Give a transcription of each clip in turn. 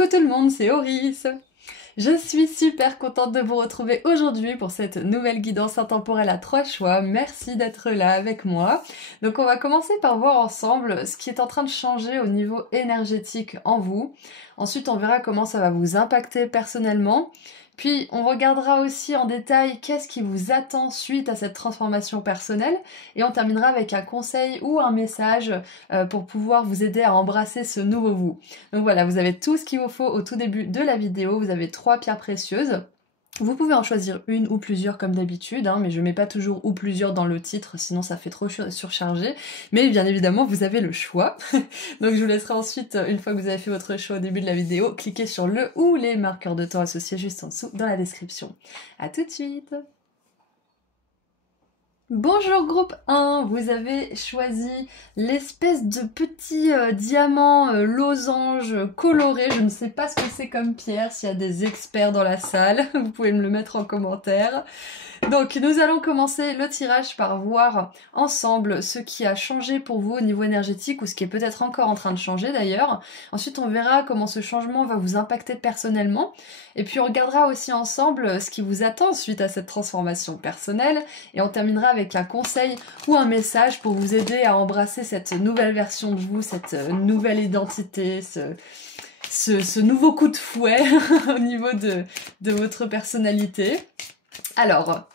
Coucou tout le monde, c'est Oris. Je suis super contente de vous retrouver aujourd'hui pour cette nouvelle guidance intemporelle à 3 choix. Merci d'être là avec moi. Donc on va commencer par voir ensemble ce qui est en train de changer au niveau énergétique en vous. Ensuite on verra comment ça va vous impacter personnellement. Puis on regardera aussi en détail qu'est-ce qui vous attend suite à cette transformation personnelle. Et on terminera avec un conseil ou un message pour pouvoir vous aider à embrasser ce nouveau vous. Donc voilà, vous avez tout ce qu'il vous faut au tout début de la vidéo. Vous avez 3 pierres précieuses. Vous pouvez en choisir une ou plusieurs comme d'habitude, hein, mais je mets pas toujours ou plusieurs dans le titre, sinon ça fait trop surchargé. Mais bien évidemment, vous avez le choix. Donc je vous laisserai ensuite, une fois que vous avez fait votre choix au début de la vidéo, cliquer sur le ou les marqueurs de temps associés juste en dessous dans la description. À tout de suite! Bonjour groupe 1, vous avez choisi l'espèce de petit diamant losange coloré, je ne sais pas ce que c'est comme pierre, s'il y a des experts dans la salle, vous pouvez me le mettre en commentaire. Donc nous allons commencer le tirage par voir ensemble ce qui a changé pour vous au niveau énergétique ou ce qui est peut-être encore en train de changer d'ailleurs. Ensuite on verra comment ce changement va vous impacter personnellement et puis on regardera aussi ensemble ce qui vous attend suite à cette transformation personnelle et on terminera avec un conseil ou un message pour vous aider à embrasser cette nouvelle version de vous, cette nouvelle identité, ce nouveau coup de fouet au niveau de votre personnalité. Alors,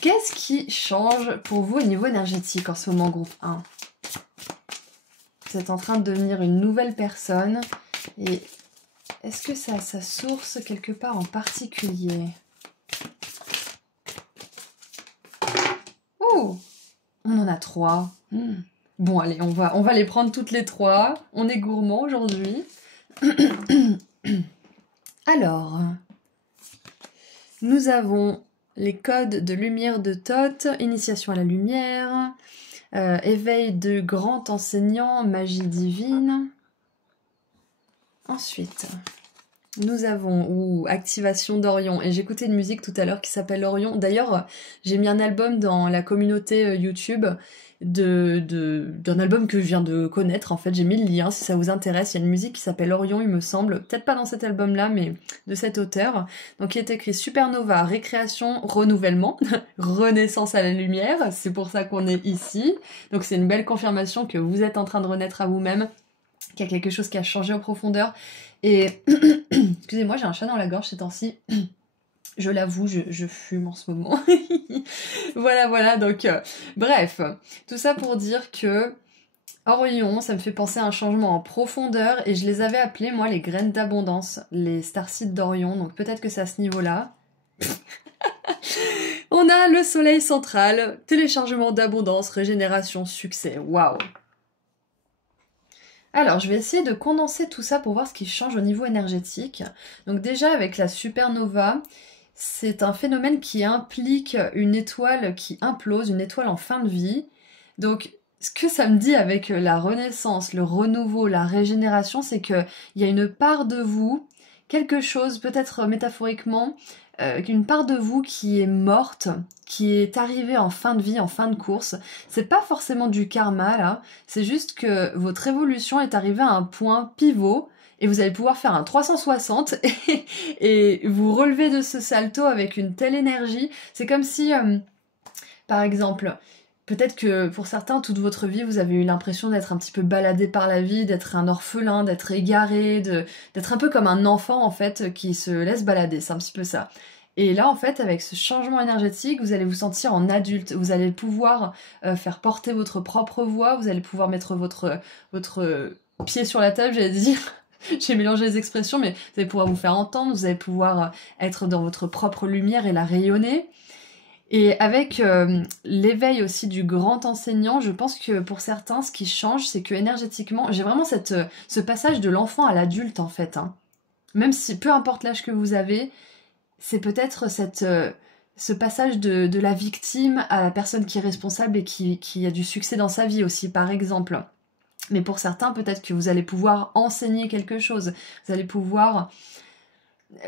qu'est-ce qui change pour vous au niveau énergétique en ce moment, groupe 1? Vous êtes en train de devenir une nouvelle personne. Et est-ce que ça a sa source quelque part en particulier? Oh, on en a 3. Bon, allez, on va les prendre toutes les 3. On est gourmand aujourd'hui. Alors, nous avons les codes de lumière de Thoth, initiation à la lumière, éveil de grand enseignant, magie divine. Ensuite, nous avons activation d'Orion. Et j'écoutais une musique tout à l'heure qui s'appelle Orion. D'ailleurs, j'ai mis un album dans la communauté YouTube d'un album que je viens de connaître. En fait, j'ai mis le lien si ça vous intéresse. Il y a une musique qui s'appelle Orion, il me semble. Peut-être pas dans cet album-là, mais de cet auteur. Donc, il est écrit Supernova, récréation, renouvellement, renaissance à la lumière. C'est pour ça qu'on est ici. Donc, c'est une belle confirmation que vous êtes en train de renaître à vous-même, qu'il y a quelque chose qui a changé en profondeur. Et, excusez-moi, j'ai un chat dans la gorge ces temps-ci. Je l'avoue, je fume en ce moment. Voilà, donc, bref, tout ça pour dire que Orion, ça me fait penser à un changement en profondeur, et je les avais appelés, moi, les graines d'abondance, les starseeds d'Orion, donc peut-être que c'est à ce niveau-là. On a le soleil central, téléchargement d'abondance, régénération, succès, waouh! Alors, je vais essayer de condenser tout ça pour voir ce qui change au niveau énergétique. Donc déjà, avec la supernova, c'est un phénomène qui implique une étoile qui implose, une étoile en fin de vie. Donc, ce que ça me dit avec la renaissance, le renouveau, la régénération, c'est qu'il y a une part de vous, quelque chose, peut-être métaphoriquement, une part de vous qui est morte, qui est arrivée en fin de vie, en fin de course. C'est pas forcément du karma, là. C'est juste que votre évolution est arrivée à un point pivot et vous allez pouvoir faire un 360 et vous relever de ce salto avec une telle énergie. C'est comme si, par exemple, peut-être que pour certains, toute votre vie, vous avez eu l'impression d'être un petit peu baladé par la vie, d'être un orphelin, d'être égaré, d'être un peu comme un enfant, en fait, qui se laisse balader. C'est un petit peu ça. Et là, en fait, avec ce changement énergétique, vous allez vous sentir en adulte. Vous allez pouvoir faire porter votre propre voix. Vous allez pouvoir mettre votre pied sur la table, j'allais dire. J'ai mélangé les expressions, mais vous allez pouvoir vous faire entendre. Vous allez pouvoir être dans votre propre lumière et la rayonner. Et avec l'éveil aussi du grand enseignant, je pense que pour certains, ce qui change, c'est que énergétiquement, j'ai vraiment ce passage de l'enfant à l'adulte, en fait. Hein. Même si, peu importe l'âge que vous avez, c'est peut-être ce passage de la victime à la personne qui est responsable et qui a du succès dans sa vie aussi, par exemple. Mais pour certains, peut-être que vous allez pouvoir enseigner quelque chose. Vous allez pouvoir...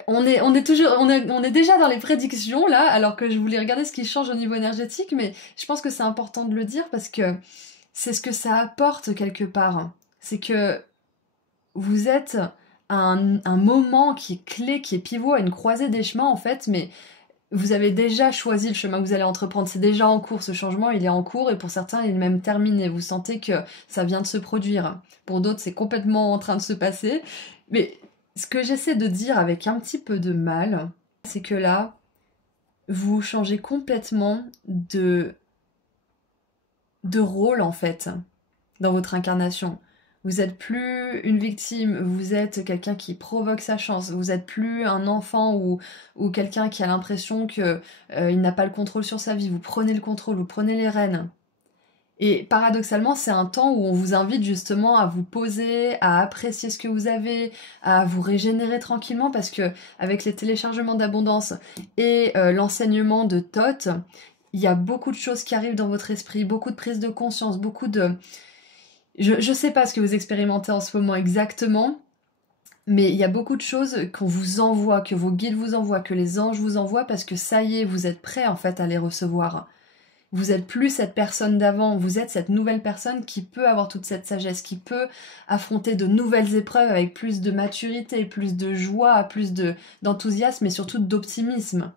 On est déjà dans les prédictions, là, alors que je voulais regarder ce qui change au niveau énergétique, mais je pense que c'est important de le dire parce que c'est ce que ça apporte quelque part. C'est que vous êtes un moment qui est clé, qui est pivot, à une croisée des chemins en fait, mais vous avez déjà choisi le chemin que vous allez entreprendre, c'est déjà en cours, ce changement il est en cours et pour certains il est même terminé, vous sentez que ça vient de se produire. Pour d'autres c'est complètement en train de se passer, mais ce que j'essaie de dire avec un petit peu de mal, c'est que là, vous changez complètement de rôle en fait dans votre incarnation. Vous êtes plus une victime, vous êtes quelqu'un qui provoque sa chance, vous êtes plus un enfant ou quelqu'un qui a l'impression que il n'a pas le contrôle sur sa vie, vous prenez le contrôle, vous prenez les rênes. Et paradoxalement, c'est un temps où on vous invite justement à vous poser, à apprécier ce que vous avez, à vous régénérer tranquillement parce que avec les téléchargements d'abondance et l'enseignement de Thoth, il y a beaucoup de choses qui arrivent dans votre esprit, beaucoup de prise de conscience, beaucoup de... Je sais pas ce que vous expérimentez en ce moment exactement, mais il y a beaucoup de choses qu'on vous envoie, que vos guides vous envoient, que les anges vous envoient, parce que ça y est, vous êtes prêts en fait à les recevoir. Vous êtes plus cette personne d'avant, vous êtes cette nouvelle personne qui peut avoir toute cette sagesse, qui peut affronter de nouvelles épreuves avec plus de maturité, plus de joie, plus d'enthousiasme et surtout d'optimisme.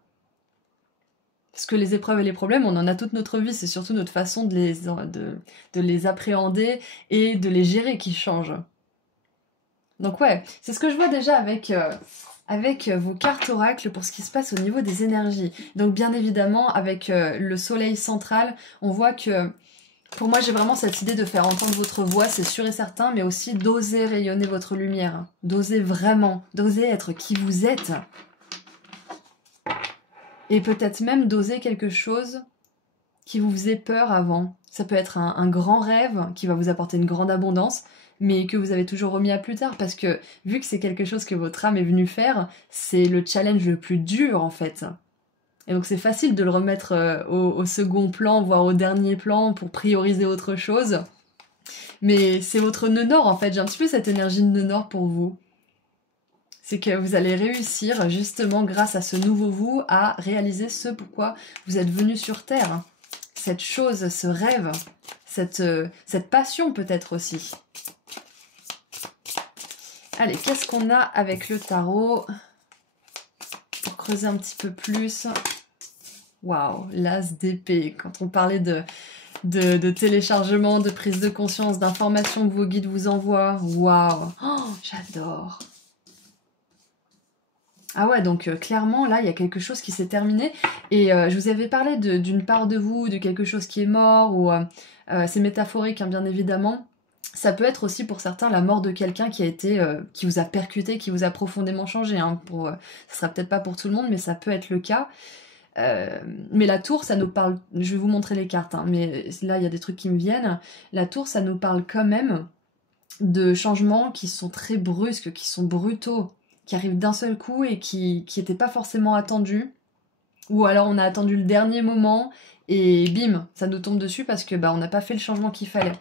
Parce que les épreuves et les problèmes, on en a toute notre vie, c'est surtout notre façon de les appréhender et de les gérer qui change. Donc ouais, c'est ce que je vois déjà avec vos cartes oracles pour ce qui se passe au niveau des énergies. Donc bien évidemment, avec le soleil central, on voit que, pour moi j'ai vraiment cette idée de faire entendre votre voix, c'est sûr et certain, mais aussi d'oser rayonner votre lumière, d'oser vraiment, d'oser être qui vous êtes. Et peut-être même d'oser quelque chose qui vous faisait peur avant. Ça peut être un grand rêve qui va vous apporter une grande abondance, mais que vous avez toujours remis à plus tard, parce que vu que c'est quelque chose que votre âme est venue faire, c'est le challenge le plus dur en fait. Et donc c'est facile de le remettre au second plan, voire au dernier plan, pour prioriser autre chose. Mais c'est votre nœud nord en fait, j'ai un petit peu cette énergie de nœud nord pour vous. C'est que vous allez réussir, justement, grâce à ce nouveau vous, à réaliser ce pourquoi vous êtes venu sur Terre. Cette chose, ce rêve, cette passion peut-être aussi. Allez, qu'est-ce qu'on a avec le tarot? Pour creuser un petit peu plus. Waouh, l'as d'épée. Quand on parlait de téléchargement, de prise de conscience, d'informations que vos guides vous envoient. Waouh, oh, j'adore. Ah ouais, donc clairement, là, il y a quelque chose qui s'est terminé. Et je vous avais parlé d'une part de vous, de quelque chose qui est mort, ou c'est métaphorique, hein, bien évidemment. Ça peut être aussi pour certains la mort de quelqu'un qui a été, qui vous a percuté, qui vous a profondément changé. Hein, ça sera peut-être pas pour tout le monde, mais ça peut être le cas. Mais la tour, ça nous parle... Je vais vous montrer les cartes, hein, mais là, il y a des trucs qui me viennent. La tour, ça nous parle quand même de changements qui sont très brusques, qui sont brutaux, qui arrivent d'un seul coup et qui n'étaient pas forcément attendus. Ou alors on a attendu le dernier moment et bim, ça nous tombe dessus parce que on n'a pas fait le changement qu'il fallait.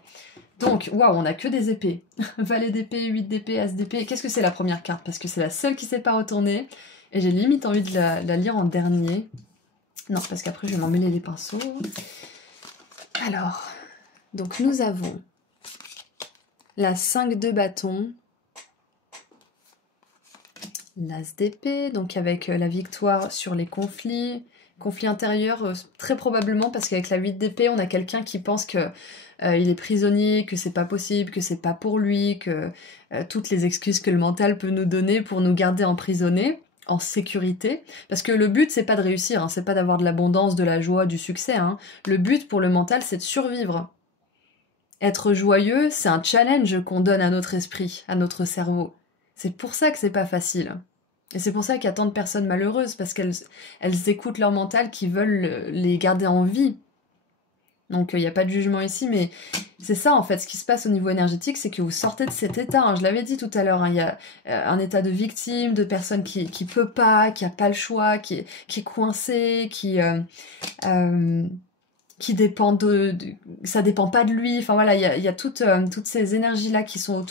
Donc, waouh, on a que des épées. Valet d'épée, 8 d'épée, as d'épée. Qu'est-ce que c'est la première carte? Parce que c'est la seule qui ne s'est pas retournée. Et j'ai limite envie de la lire en dernier. Non, parce qu'après je vais m'emmêler les pinceaux. Alors, donc nous avons la 5 de bâton, l'as d'épée, donc avec la victoire sur les conflits intérieurs, très probablement parce qu'avec la 8 d'épée, on a quelqu'un qui pense que il est prisonnier, que c'est pas possible, que c'est pas pour lui, que toutes les excuses que le mental peut nous donner pour nous garder emprisonnés, en sécurité. Parce que le but, c'est pas de réussir, hein, c'est pas d'avoir de l'abondance, de la joie, du succès. Hein. Le but pour le mental, c'est de survivre. Être joyeux, c'est un challenge qu'on donne à notre esprit, à notre cerveau. C'est pour ça que c'est pas facile. Et c'est pour ça qu'il y a tant de personnes malheureuses, parce qu'elles écoutent leur mental qui veulent les garder en vie. Donc il n'y a pas de jugement ici, mais c'est ça en fait, ce qui se passe au niveau énergétique, c'est que vous sortez de cet état, hein, je l'avais dit tout à l'heure, hein, il y a un état de victime, de personne qui peut pas, qui a pas le choix, qui est coincé, qui dépend ça dépend pas de lui, enfin voilà, il y a toutes ces énergies-là qui sont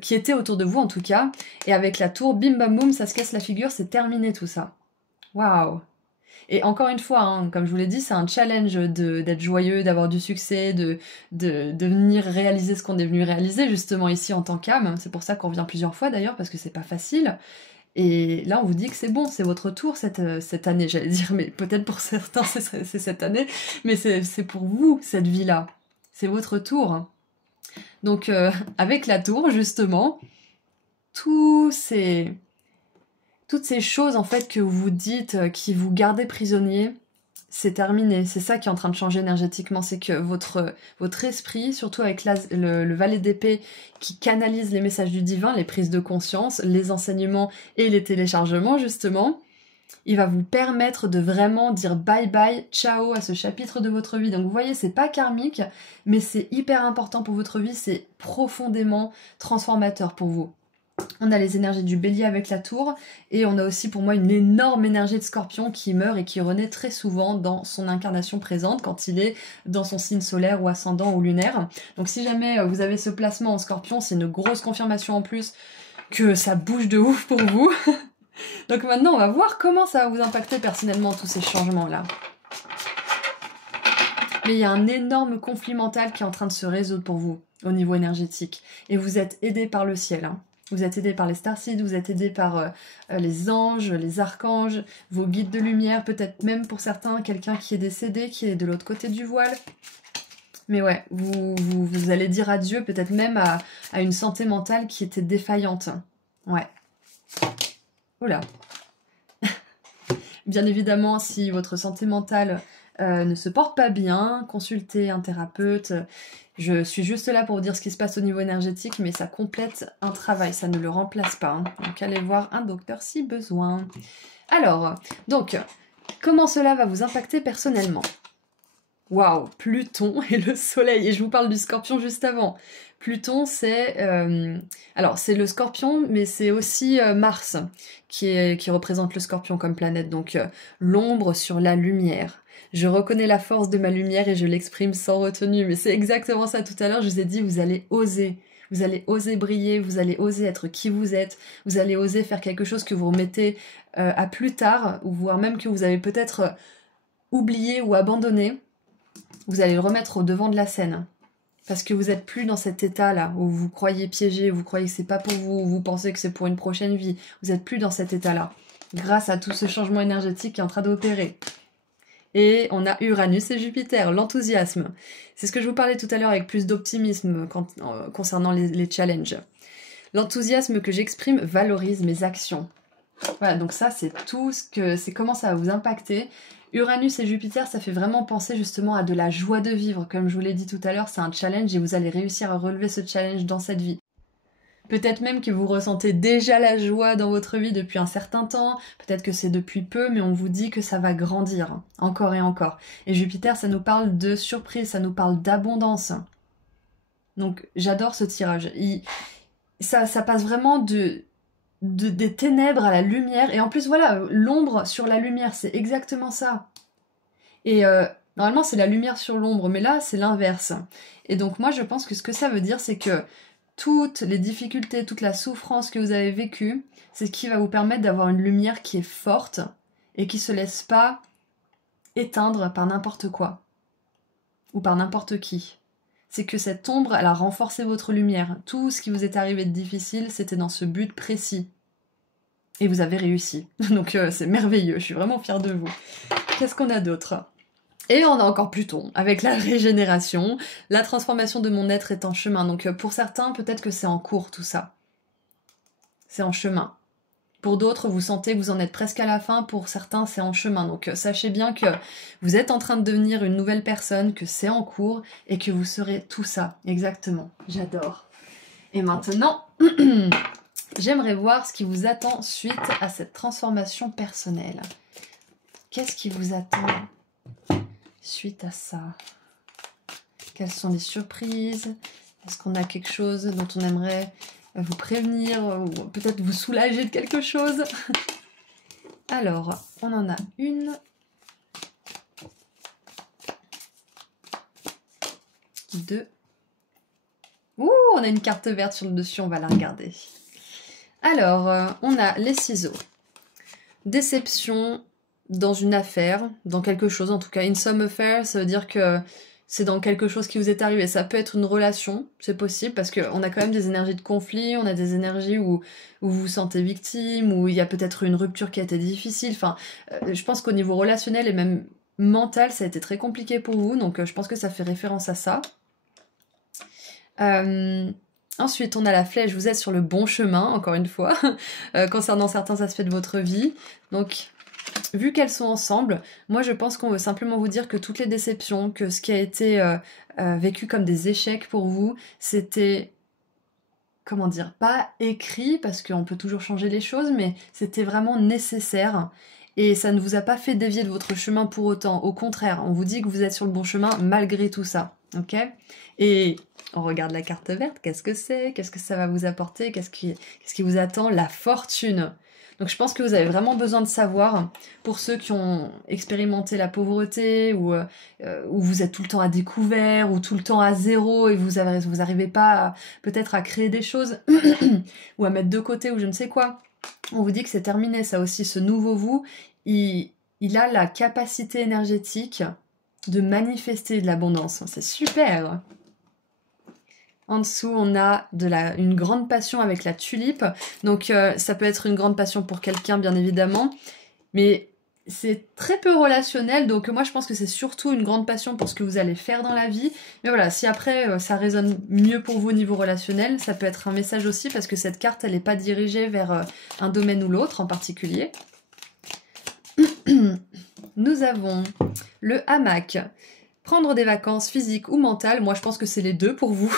qui étaient autour de vous en tout cas, et avec la tour, bim bam boum, ça se casse la figure, c'est terminé tout ça. Waouh! Et encore une fois, hein, comme je vous l'ai dit, c'est un challenge d'être joyeux, d'avoir du succès, de venir réaliser ce qu'on est venu réaliser justement ici en tant qu'âme. C'est pour ça qu'on revient plusieurs fois d'ailleurs, parce que c'est pas facile. Et là, on vous dit que c'est bon, c'est votre tour cette année, j'allais dire, mais peut-être pour certains c'est cette année, mais c'est pour vous, cette vie-là. C'est votre tour. Donc, avec la tour, justement, toutes ces choses, en fait, que vous dites, qui vous gardez prisonnier, c'est terminé. C'est ça qui est en train de changer énergétiquement, c'est que votre esprit, surtout avec le valet d'épée qui canalise les messages du divin, les prises de conscience, les enseignements et les téléchargements, justement, il va vous permettre de vraiment dire bye bye, ciao à ce chapitre de votre vie. Donc vous voyez, c'est pas karmique, mais c'est hyper important pour votre vie, c'est profondément transformateur pour vous. On a les énergies du bélier avec la tour, et on a aussi pour moi une énorme énergie de scorpion qui meurt et qui renaît très souvent dans son incarnation présente quand il est dans son signe solaire ou ascendant ou lunaire. Donc si jamais vous avez ce placement en scorpion, c'est une grosse confirmation en plus que ça bouge de ouf pour vous. Donc maintenant on va voir comment ça va vous impacter personnellement tous ces changements-là. Mais il y a un énorme conflit mental qui est en train de se résoudre pour vous au niveau énergétique. Et vous êtes aidé par le ciel, hein. Vous êtes aidé par les starseeds, vous êtes aidé par les anges, les archanges, vos guides de lumière, peut-être même pour certains, quelqu'un qui est décédé, qui est de l'autre côté du voile. Mais ouais, vous allez dire adieu peut-être même à une santé mentale qui était défaillante. Ouais. Oula. Bien évidemment, si votre santé mentale ne se porte pas bien, consultez un thérapeute. Je suis juste là pour vous dire ce qui se passe au niveau énergétique, mais ça complète un travail, ça ne le remplace pas. Hein. Donc allez voir un docteur si besoin. Alors, donc, comment cela va vous impacter personnellement? Waouh, Pluton et le soleil, et je vous parle du scorpion juste avant. Pluton, c'est... alors, c'est le scorpion, mais c'est aussi Mars qui représente le scorpion comme planète, donc l'ombre sur la lumière. Je reconnais la force de ma lumière et je l'exprime sans retenue. Mais c'est exactement ça tout à l'heure, je vous ai dit, vous allez oser. Vous allez oser briller, vous allez oser être qui vous êtes, vous allez oser faire quelque chose que vous remettez à plus tard, ou voire même que vous avez peut-être oublié ou abandonné. Vous allez le remettre au devant de la scène. Parce que vous n'êtes plus dans cet état-là, où vous croyez piégé, vous croyez que c'est pas pour vous, vous pensez que c'est pour une prochaine vie. Vous n'êtes plus dans cet état-là. Grâce à tout ce changement énergétique qui est en train d'opérer. Et on a Uranus et Jupiter, l'enthousiasme. C'est ce que je vous parlais tout à l'heure avec plus d'optimisme concernant les challenges. L'enthousiasme que j'exprime valorise mes actions. Voilà, donc ça c'est tout c'est comment ça va vous impacter. Uranus et Jupiter, ça fait vraiment penser justement à de la joie de vivre. Comme je vous l'ai dit tout à l'heure, c'est un challenge et vous allez réussir à relever ce challenge dans cette vie. Peut-être même que vous ressentez déjà la joie dans votre vie depuis un certain temps, peut-être que c'est depuis peu, mais on vous dit que ça va grandir, encore et encore. Et Jupiter, ça nous parle de surprise, ça nous parle d'abondance. Donc j'adore ce tirage. Ça passe vraiment des ténèbres à la lumière, et en plus voilà, l'ombre sur la lumière, c'est exactement ça. Et normalement c'est la lumière sur l'ombre, mais là c'est l'inverse. Et donc moi je pense que ce que ça veut dire, c'est que toutes les difficultés, toute la souffrance que vous avez vécue, c'est ce qui va vous permettre d'avoir une lumière qui est forte et qui se laisse pas éteindre par n'importe quoi ou par n'importe qui. C'est que cette ombre, elle a renforcé votre lumière. Tout ce qui vous est arrivé de difficile, c'était dans ce but précis. Et vous avez réussi. Donc c'est merveilleux, je suis vraiment fière de vous. Qu'est-ce qu'on a d'autre ? Et on a encore Pluton, avec la régénération, la transformation de mon être est en chemin. Donc pour certains, peut-être que c'est en cours tout ça. C'est en chemin. Pour d'autres, vous sentez que vous en êtes presque à la fin. Pour certains, c'est en chemin. Donc sachez bien que vous êtes en train de devenir une nouvelle personne, que c'est en cours et que vous serez tout ça. Exactement. J'adore. Et maintenant, j'aimerais voir ce qui vous attend suite à cette transformation personnelle. Qu'est-ce qui vous attend suite à ça? Quelles sont les surprises? Est-ce qu'on a quelque chose dont on aimerait vous prévenir ou peut-être vous soulager de quelque chose? Alors, on en a une. Deux. Ouh, on a une carte verte sur le dessus, on va la regarder. Alors, on a les ciseaux. Déception, dans une affaire, dans quelque chose en tout cas. In some affair, ça veut dire que c'est dans quelque chose qui vous est arrivé. Ça peut être une relation, c'est possible, parce qu'on a quand même des énergies de conflit, on a des énergies où vous vous sentez victime, où il y a peut-être une rupture qui a été difficile. Enfin, je pense qu'au niveau relationnel et même mental, ça a été très compliqué pour vous, donc je pense que ça fait référence à ça. Ensuite, on a la flèche, vous êtes sur le bon chemin, encore une fois, concernant certains aspects de votre vie. Donc, vu qu'elles sont ensemble, moi je pense qu'on veut simplement vous dire que toutes les déceptions, que ce qui a été vécu comme des échecs pour vous, c'était, comment dire, pas écrit, parce qu'on peut toujours changer les choses, mais c'était vraiment nécessaire. Et ça ne vous a pas fait dévier de votre chemin pour autant. Au contraire, on vous dit que vous êtes sur le bon chemin malgré tout ça. Ok? Et on regarde la carte verte, qu'est-ce que c'est? Qu'est-ce que ça va vous apporter? Qu'est-ce qui vous attend? La fortune. Donc je pense que vous avez vraiment besoin de savoir, pour ceux qui ont expérimenté la pauvreté, ou où vous êtes tout le temps à découvert, ou tout le temps à zéro, et vous arrivez pas peut-être à créer des choses, ou à mettre de côté, ou je ne sais quoi. On vous dit que c'est terminé, ça aussi, ce nouveau vous, il a la capacité énergétique de manifester de l'abondance. C'est super! En dessous, on a une grande passion avec la tulipe. Donc, ça peut être une grande passion pour quelqu'un, bien évidemment. Mais c'est très peu relationnel. Donc, moi, je pense que c'est surtout une grande passion pour ce que vous allez faire dans la vie. Mais voilà, si après, ça résonne mieux pour vous au niveau relationnel, ça peut être un message aussi, parce que cette carte, elle n'est pas dirigée vers un domaine ou l'autre en particulier. Nous avons le hamac. Prendre des vacances physiques ou mentales, moi je pense que c'est les deux pour vous.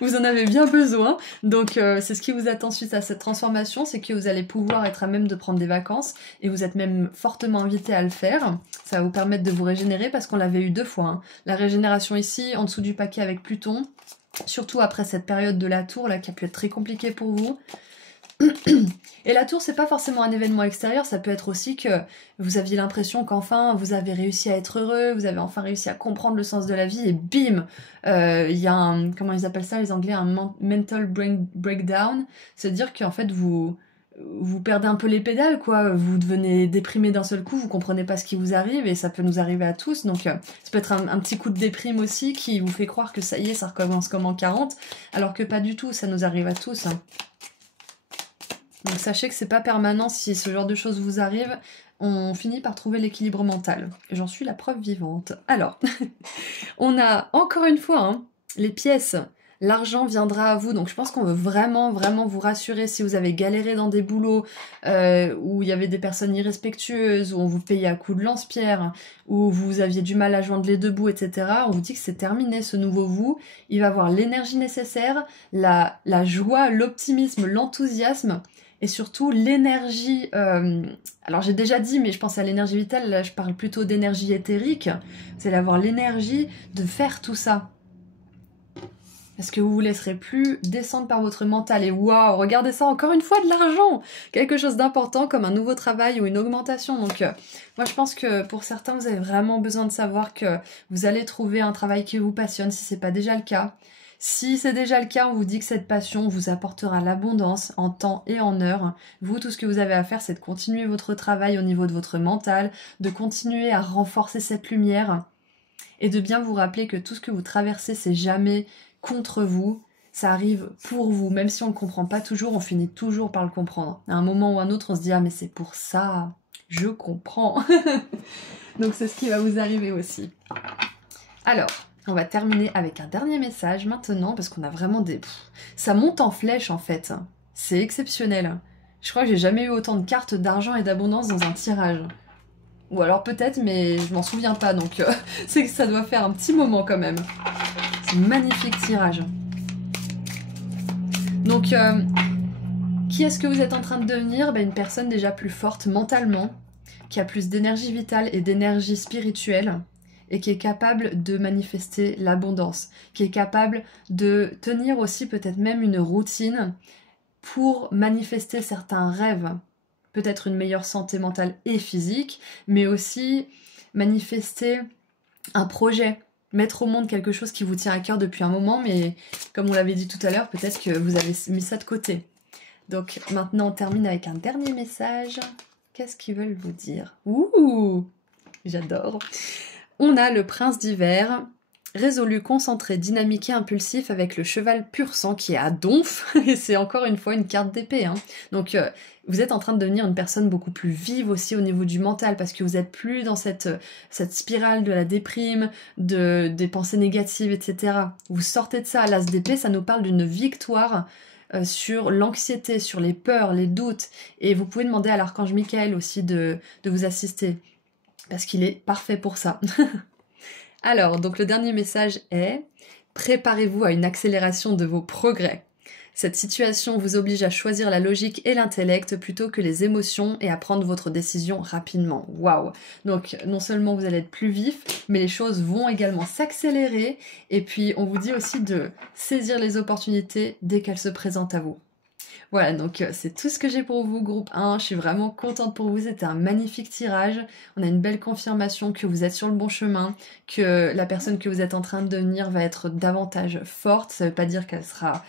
Vous en avez bien besoin. Donc c'est ce qui vous attend suite à cette transformation, c'est que vous allez pouvoir être à même de prendre des vacances, et vous êtes même fortement invité à le faire. Ça va vous permettre de vous régénérer, parce qu'on l'avait eu 2 fois. Hein. La régénération ici, en dessous du paquet avec Pluton, surtout après cette période de la tour là qui a pu être très compliquée pour vous. Et la tour, c'est pas forcément un événement extérieur, ça peut être aussi que vous aviez l'impression qu'enfin vous avez réussi à être heureux, vous avez enfin réussi à comprendre le sens de la vie, et bim, il y a un, comment ils appellent ça les Anglais, un mental breakdown, c'est-à-dire qu'en fait vous perdez un peu les pédales, quoi, vous devenez déprimé d'un seul coup, vous comprenez pas ce qui vous arrive, et ça peut nous arriver à tous, donc ça peut être un petit coup de déprime aussi qui vous fait croire que ça y est, ça recommence comme en 40, alors que pas du tout, ça nous arrive à tous. Hein. Donc sachez que c'est pas permanent, si ce genre de choses vous arrive, on finit par trouver l'équilibre mental. Et j'en suis la preuve vivante. Alors, on a encore une fois hein, les pièces. L'argent viendra à vous, donc je pense qu'on veut vraiment, vraiment vous rassurer si vous avez galéré dans des boulots où il y avait des personnes irrespectueuses, où on vous payait à coups de lance-pierre, où vous aviez du mal à joindre les deux bouts, etc. On vous dit que c'est terminé, ce nouveau vous. Il va avoir l'énergie nécessaire, la joie, l'optimisme, l'enthousiasme, et surtout l'énergie, alors j'ai déjà dit, mais je pense à l'énergie vitale, là je parle plutôt d'énergie éthérique, c'est d'avoir l'énergie de faire tout ça. Parce que vous vous laisserez plus descendre par votre mental. Et waouh, regardez ça, encore une fois de l'argent. Quelque chose d'important comme un nouveau travail ou une augmentation. Donc moi je pense que pour certains, vous avez vraiment besoin de savoir que vous allez trouver un travail qui vous passionne si c'est pas déjà le cas. Si c'est déjà le cas, on vous dit que cette passion vous apportera l'abondance en temps et en heure. Vous, tout ce que vous avez à faire, c'est de continuer votre travail au niveau de votre mental, de continuer à renforcer cette lumière et de bien vous rappeler que tout ce que vous traversez, c'est jamais contre vous, ça arrive pour vous. Même si on ne le comprend pas toujours, on finit toujours par le comprendre. À un moment ou un autre, on se dit « Ah, mais c'est pour ça, je comprends !» Donc c'est ce qui va vous arriver aussi. Alors, on va terminer avec un dernier message maintenant, parce qu'on a vraiment des... Ça monte en flèche, en fait. C'est exceptionnel. Je crois que j'ai jamais eu autant de cartes d'argent et d'abondance dans un tirage. Ou alors peut-être, mais je m'en souviens pas, donc c'est que ça doit faire un petit moment quand même. C'est un magnifique tirage. Donc, qui est-ce que vous êtes en train de devenir? Une personne déjà plus forte mentalement, qui a plus d'énergie vitale et d'énergie spirituelle, et qui est capable de manifester l'abondance, qui est capable de tenir aussi peut-être même une routine pour manifester certains rêves, peut-être une meilleure santé mentale et physique, mais aussi manifester un projet, mettre au monde quelque chose qui vous tient à cœur depuis un moment, mais comme on l'avait dit tout à l'heure, peut-être que vous avez mis ça de côté. Donc maintenant on termine avec un dernier message. Qu'est-ce qu'ils veulent vous dire? Ouh, j'adore. On a le prince d'hiver, résolu, concentré, dynamique et impulsif avec le cheval pur sang qui est à donf, et c'est encore une fois une carte d'épée. Hein. Donc vous êtes en train de devenir une personne beaucoup plus vive aussi au niveau du mental, parce que vous êtes plus dans cette spirale de la déprime, des pensées négatives, etc. Vous sortez de ça. L'as d'épée, ça nous parle d'une victoire sur l'anxiété, sur les peurs, les doutes, et vous pouvez demander à l'archange Michael aussi de vous assister, parce qu'il est parfait pour ça. Alors, donc le dernier message est « Préparez-vous à une accélération de vos progrès. Cette situation vous oblige à choisir la logique et l'intellect plutôt que les émotions et à prendre votre décision rapidement. » Waouh! Donc, non seulement vous allez être plus vif, mais les choses vont également s'accélérer. Et puis, on vous dit aussi de saisir les opportunités dès qu'elles se présentent à vous. Voilà, donc c'est tout ce que j'ai pour vous, groupe 1. Je suis vraiment contente pour vous, c'était un magnifique tirage. On a une belle confirmation que vous êtes sur le bon chemin, que la personne que vous êtes en train de devenir va être davantage forte. Ça veut pas dire qu'elle sera...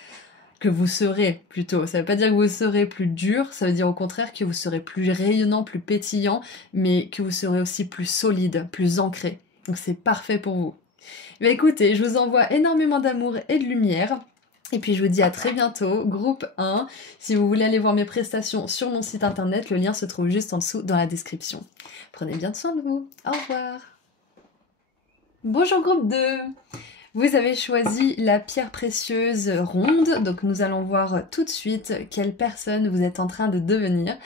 que vous serez plutôt. Ça veut pas dire que vous serez plus dur, ça veut dire au contraire que vous serez plus rayonnant, plus pétillant, mais que vous serez aussi plus solide, plus ancré. Donc c'est parfait pour vous. Mais écoutez, je vous envoie énormément d'amour et de lumière. Et puis je vous dis à très bientôt, groupe 1. Si vous voulez aller voir mes prestations sur mon site internet, le lien se trouve juste en dessous dans la description. Prenez bien soin de vous. Au revoir. Bonjour groupe 2. Vous avez choisi la pierre précieuse ronde, donc nous allons voir tout de suite quelle personne vous êtes en train de devenir.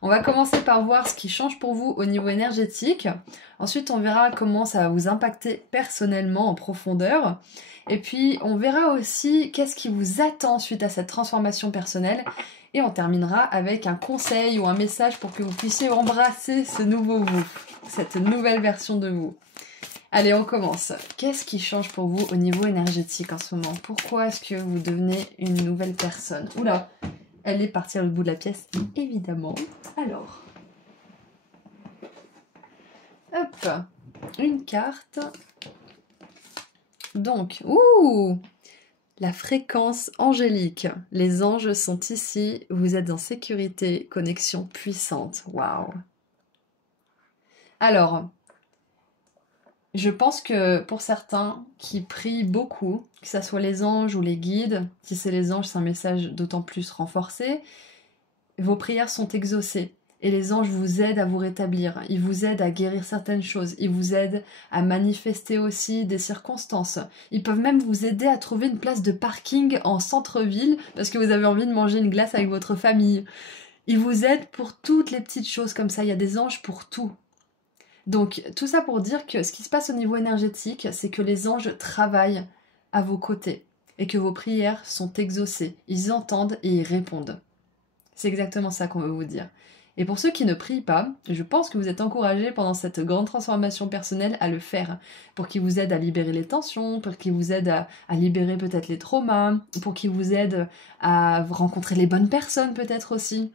On va commencer par voir ce qui change pour vous au niveau énergétique. Ensuite, on verra comment ça va vous impacter personnellement en profondeur. Et puis, on verra aussi qu'est-ce qui vous attend suite à cette transformation personnelle. Et on terminera avec un conseil ou un message pour que vous puissiez embrasser ce nouveau vous, cette nouvelle version de vous. Allez, on commence. Qu'est-ce qui change pour vous au niveau énergétique en ce moment? Pourquoi est-ce que vous devenez une nouvelle personne? Oula, elle est partie à l'autre bout de la pièce, évidemment. Alors, hop, une carte. Donc, ouh, la fréquence angélique. Les anges sont ici, vous êtes en sécurité, connexion puissante. Waouh. Alors, je pense que pour certains qui prient beaucoup, que ce soit les anges ou les guides, si c'est les anges, c'est un message d'autant plus renforcé, vos prières sont exaucées. Et les anges vous aident à vous rétablir, ils vous aident à guérir certaines choses, ils vous aident à manifester aussi des circonstances. Ils peuvent même vous aider à trouver une place de parking en centre-ville parce que vous avez envie de manger une glace avec votre famille. Ils vous aident pour toutes les petites choses comme ça, il y a des anges pour tout. Donc tout ça pour dire que ce qui se passe au niveau énergétique, c'est que les anges travaillent à vos côtés et que vos prières sont exaucées. Ils entendent et ils répondent. C'est exactement ça qu'on veut vous dire. Et pour ceux qui ne prient pas, je pense que vous êtes encouragés pendant cette grande transformation personnelle à le faire, pour qu'il vous aide à libérer les tensions, pour qu'il vous aide à libérer peut-être les traumas, pour qu'il vous aide à rencontrer les bonnes personnes peut-être aussi.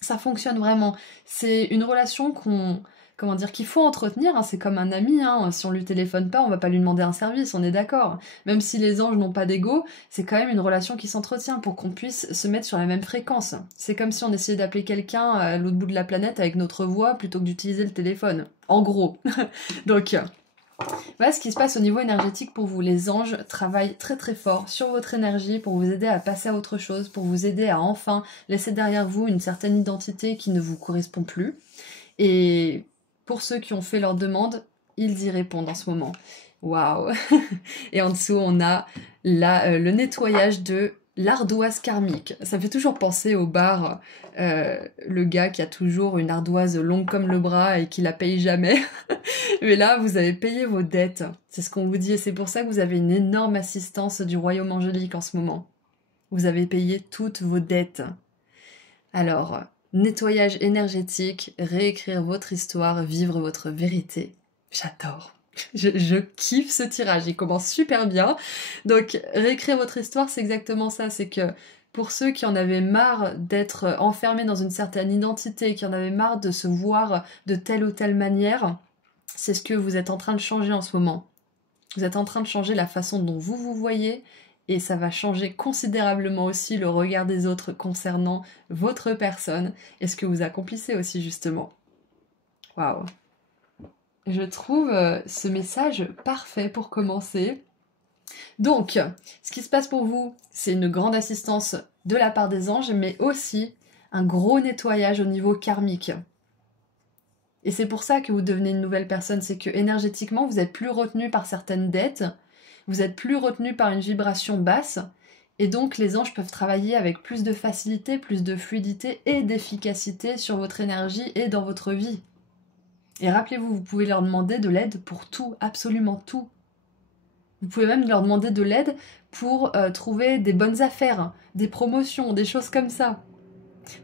Ça fonctionne vraiment. C'est une relation qu'il faut entretenir, hein. C'est comme un ami, hein. Si on lui téléphone pas, on va pas lui demander un service, on est d'accord. Même si les anges n'ont pas d'ego, c'est quand même une relation qui s'entretient pour qu'on puisse se mettre sur la même fréquence. C'est comme si on essayait d'appeler quelqu'un à l'autre bout de la planète avec notre voix plutôt que d'utiliser le téléphone. En gros. Donc, voilà ce qui se passe au niveau énergétique pour vous. Les anges travaillent très très fort sur votre énergie pour vous aider à passer à autre chose, pour vous aider à enfin laisser derrière vous une certaine identité qui ne vous correspond plus. Et pour ceux qui ont fait leur demande, ils y répondent en ce moment. Waouh. Et en dessous, on a le nettoyage de l'ardoise karmique. Ça me fait toujours penser au bar, le gars qui a toujours une ardoise longue comme le bras et qui la paye jamais. Mais là, vous avez payé vos dettes. C'est ce qu'on vous dit et c'est pour ça que vous avez une énorme assistance du royaume angélique en ce moment. Vous avez payé toutes vos dettes. Alors, nettoyage énergétique, réécrire votre histoire, vivre votre vérité. J'adore. Je kiffe ce tirage, il commence super bien. Donc, réécrire votre histoire, c'est exactement ça. C'est que pour ceux qui en avaient marre d'être enfermés dans une certaine identité, qui en avaient marre de se voir de telle ou telle manière, c'est ce que vous êtes en train de changer en ce moment. Vous êtes en train de changer la façon dont vous vous voyez, et ça va changer considérablement aussi le regard des autres concernant votre personne et ce que vous accomplissez aussi justement. Waouh. Je trouve ce message parfait pour commencer. Donc, ce qui se passe pour vous, c'est une grande assistance de la part des anges, mais aussi un gros nettoyage au niveau karmique. Et c'est pour ça que vous devenez une nouvelle personne, c'est que énergétiquement, vous n'êtes plus retenu par certaines dettes, vous n'êtes plus retenu par une vibration basse, et donc les anges peuvent travailler avec plus de facilité, plus de fluidité et d'efficacité sur votre énergie et dans votre vie. Et rappelez-vous, vous pouvez leur demander de l'aide pour tout, absolument tout. Vous pouvez même leur demander de l'aide pour trouver des bonnes affaires, des promotions, des choses comme ça.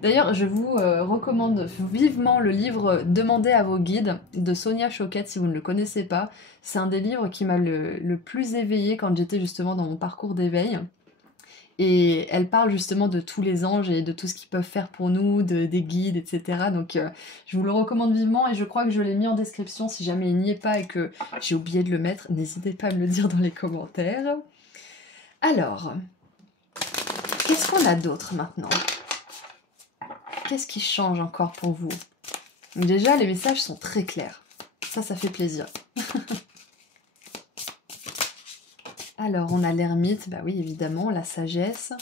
D'ailleurs, je vous recommande vivement le livre Demandez à vos guides de Sonia Choquette si vous ne le connaissez pas. C'est un des livres qui m'a le plus éveillée quand j'étais justement dans mon parcours d'éveil. Et elle parle justement de tous les anges et de tout ce qu'ils peuvent faire pour nous, des guides, etc. Donc je vous le recommande vivement et je crois que je l'ai mis en description. Si jamais il n'y est pas et que j'ai oublié de le mettre, n'hésitez pas à me le dire dans les commentaires. Alors, qu'est-ce qu'on a d'autre maintenant? Qu'est-ce qui change encore pour vous? Donc déjà, les messages sont très clairs. Ça fait plaisir. Alors, on a l'ermite, bah oui, évidemment, la sagesse.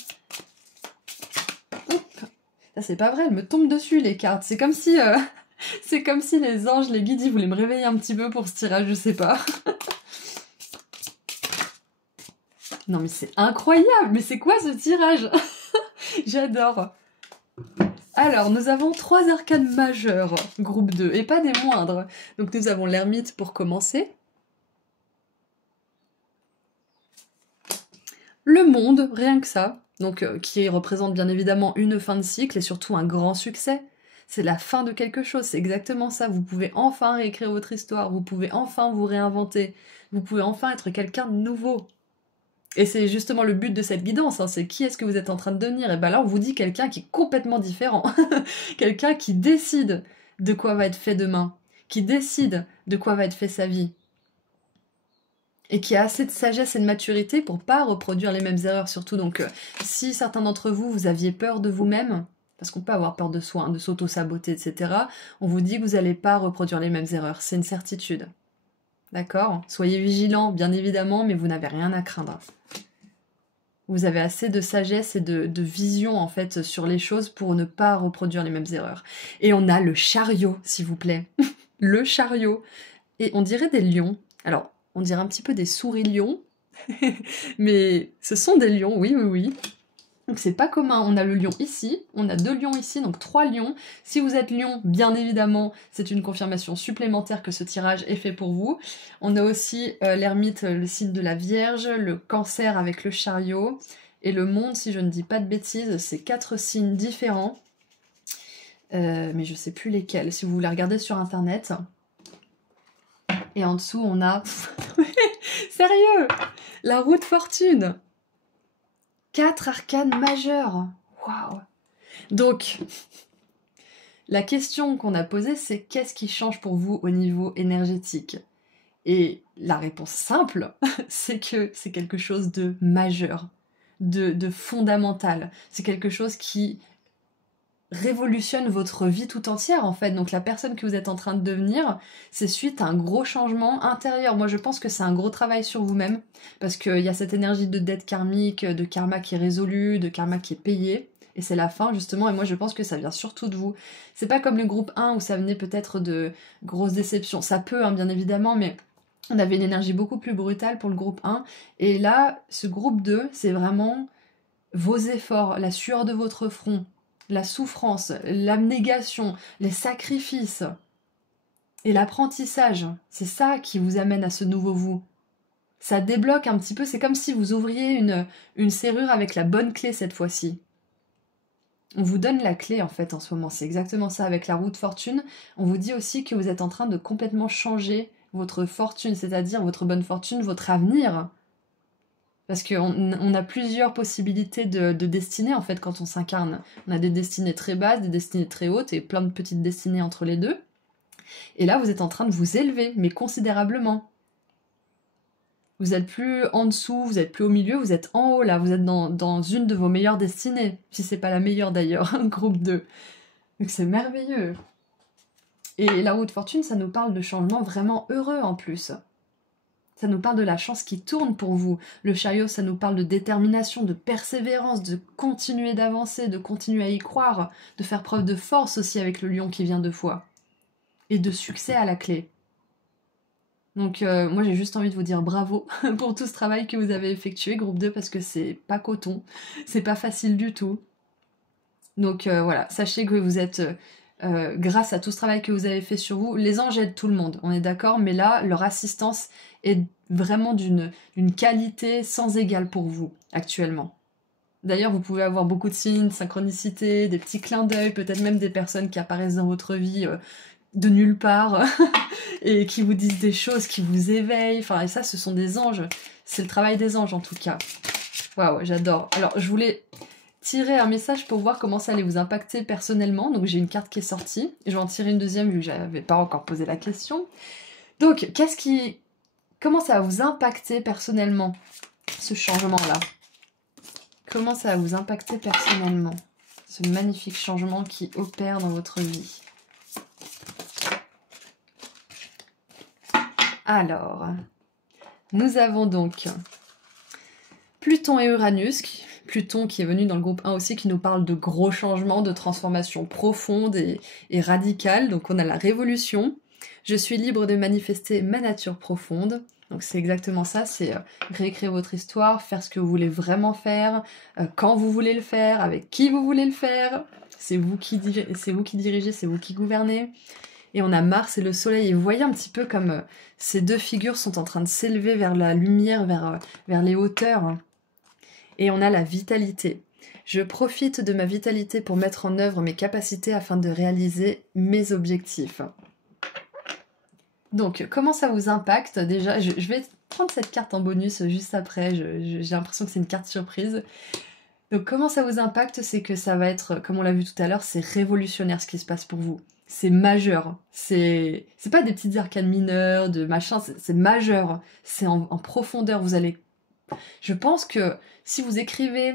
Hop. Ça, c'est pas vrai, elles me tombent dessus, les cartes. C'est comme si les anges, les guides, ils voulaient me réveiller un petit peu pour ce tirage, je sais pas. Non, mais c'est incroyable! Mais c'est quoi ce tirage? J'adore! Alors, nous avons 3 arcanes majeures, groupe 2, et pas des moindres. Donc nous avons l'ermite pour commencer. Le monde, rien que ça, donc qui représente bien évidemment une fin de cycle et surtout un grand succès. C'est la fin de quelque chose, c'est exactement ça. Vous pouvez enfin réécrire votre histoire, vous pouvez enfin vous réinventer, vous pouvez enfin être quelqu'un de nouveau. Et c'est justement le but de cette guidance, hein, c'est qui est-ce que vous êtes en train de devenir. Et ben là, on vous dit quelqu'un qui est complètement différent. Quelqu'un qui décide de quoi va être fait demain, qui décide de quoi va être fait sa vie. Et qui a assez de sagesse et de maturité pour pas reproduire les mêmes erreurs surtout. Donc si certains d'entre vous, vous aviez peur de vous-même, parce qu'on peut avoir peur de soi, hein, de s'auto-saboter, etc., on vous dit que vous n'allez pas reproduire les mêmes erreurs, c'est une certitude. D'accord? Soyez vigilants, bien évidemment, mais vous n'avez rien à craindre. Vous avez assez de sagesse et de vision, en fait, sur les choses pour ne pas reproduire les mêmes erreurs. Et on a le chariot, s'il vous plaît. Le chariot. Et on dirait des lions. Alors, on dirait un petit peu des souris-lions, mais ce sont des lions, oui, oui, oui. Donc c'est pas commun, on a le lion ici, on a 2 lions ici, donc 3 lions. Si vous êtes lion, bien évidemment, c'est une confirmation supplémentaire que ce tirage est fait pour vous. On a aussi l'ermite, le signe de la Vierge, le cancer avec le chariot, et le monde, si je ne dis pas de bêtises, c'est 4 signes différents. Mais je sais plus lesquels, si vous voulez regarder sur internet. Et en dessous, on a... Sérieux! La roue de fortune! 4 arcanes majeures! Waouh! Donc, la question qu'on a posée, c'est qu'est-ce qui change pour vous au niveau énergétique? Et la réponse simple, c'est que c'est quelque chose de majeur, de fondamental. C'est quelque chose qui révolutionne votre vie tout entière en fait. Donc la personne que vous êtes en train de devenir, c'est suite à un gros changement intérieur. Moi je pense que c'est un gros travail sur vous-même parce qu'il y a cette énergie de dette karmique, de karma qui est résolu, de karma qui est payé. Et c'est la fin justement, et moi je pense que ça vient surtout de vous. C'est pas comme le groupe 1 où ça venait peut-être de grosses déceptions. Ça peut hein, bien évidemment, mais on avait une énergie beaucoup plus brutale pour le groupe 1. Et là, ce groupe 2, c'est vraiment vos efforts, la sueur de votre front, la souffrance, l'abnégation, les sacrifices et l'apprentissage. C'est ça qui vous amène à ce nouveau vous. Ça débloque un petit peu, c'est comme si vous ouvriez une serrure avec la bonne clé cette fois-ci. On vous donne la clé en fait en ce moment, c'est exactement ça avec la roue de fortune. On vous dit aussi que vous êtes en train de complètement changer votre fortune, c'est-à-dire votre bonne fortune, votre avenir. Parce qu'on a plusieurs possibilités de destinée en fait quand on s'incarne. On a des destinées très basses, des destinées très hautes et plein de petites destinées entre les deux. Et là vous êtes en train de vous élever, mais considérablement. Vous êtes plus en dessous, vous êtes plus au milieu, vous êtes en haut là, vous êtes dans une de vos meilleures destinées. Si c'est pas la meilleure d'ailleurs, groupe 2. Donc c'est merveilleux. Et la roue de fortune, ça nous parle de changements vraiment heureux en plus. Ça nous parle de la chance qui tourne pour vous. Le chariot, ça nous parle de détermination, de persévérance, de continuer d'avancer, de continuer à y croire, de faire preuve de force aussi avec le lion qui vient 2 fois. Et de succès à la clé. Donc moi j'ai juste envie de vous dire bravo pour tout ce travail que vous avez effectué, groupe 2, parce que c'est pas coton, c'est pas facile du tout. Donc voilà, sachez que vous êtes, grâce à tout ce travail que vous avez fait sur vous, les anges aident tout le monde, on est d'accord, mais là, leur assistance est vraiment d'une qualité sans égale pour vous, actuellement. D'ailleurs, vous pouvez avoir beaucoup de signes, de synchronicité, des petits clins d'œil, peut-être même des personnes qui apparaissent dans votre vie de nulle part et qui vous disent des choses, qui vous éveillent. Enfin, et ça, ce sont des anges. C'est le travail des anges, en tout cas. Waouh, j'adore. Alors, je voulais tirer un message pour voir comment ça allait vous impacter personnellement. Donc, j'ai une carte qui est sortie. Je vais en tirer une deuxième, vu que j'avais pas encore posé la question. Donc, comment ça va vous impacter personnellement, ce changement-là? Comment ça va vous impacter personnellement, ce magnifique changement qui opère dans votre vie? Alors, nous avons donc Pluton et Uranus, Pluton qui est venu dans le groupe 1 aussi, qui nous parle de gros changements, de transformations profondes et radicales. Donc on a la révolution. Je suis libre de manifester ma nature profonde. Donc c'est exactement ça, c'est réécrire votre histoire, faire ce que vous voulez vraiment faire, quand vous voulez le faire, avec qui vous voulez le faire. C'est vous qui dirigez, c'est vous qui gouvernez. Et on a Mars et le Soleil. Et vous voyez un petit peu comme ces deux figures sont en train de s'élever vers la lumière, vers les hauteurs. Et on a la vitalité. Je profite de ma vitalité pour mettre en œuvre mes capacités afin de réaliser mes objectifs. Donc, comment ça vous impacte? Déjà, je vais prendre cette carte en bonus juste après. J'ai l'impression que c'est une carte surprise. Donc, comment ça vous impacte? C'est que ça va être, comme on l'a vu tout à l'heure, c'est révolutionnaire ce qui se passe pour vous. C'est majeur. C'est pas des petites arcanes mineures, de machin, c'est majeur. C'est en profondeur. Je pense que si vous écrivez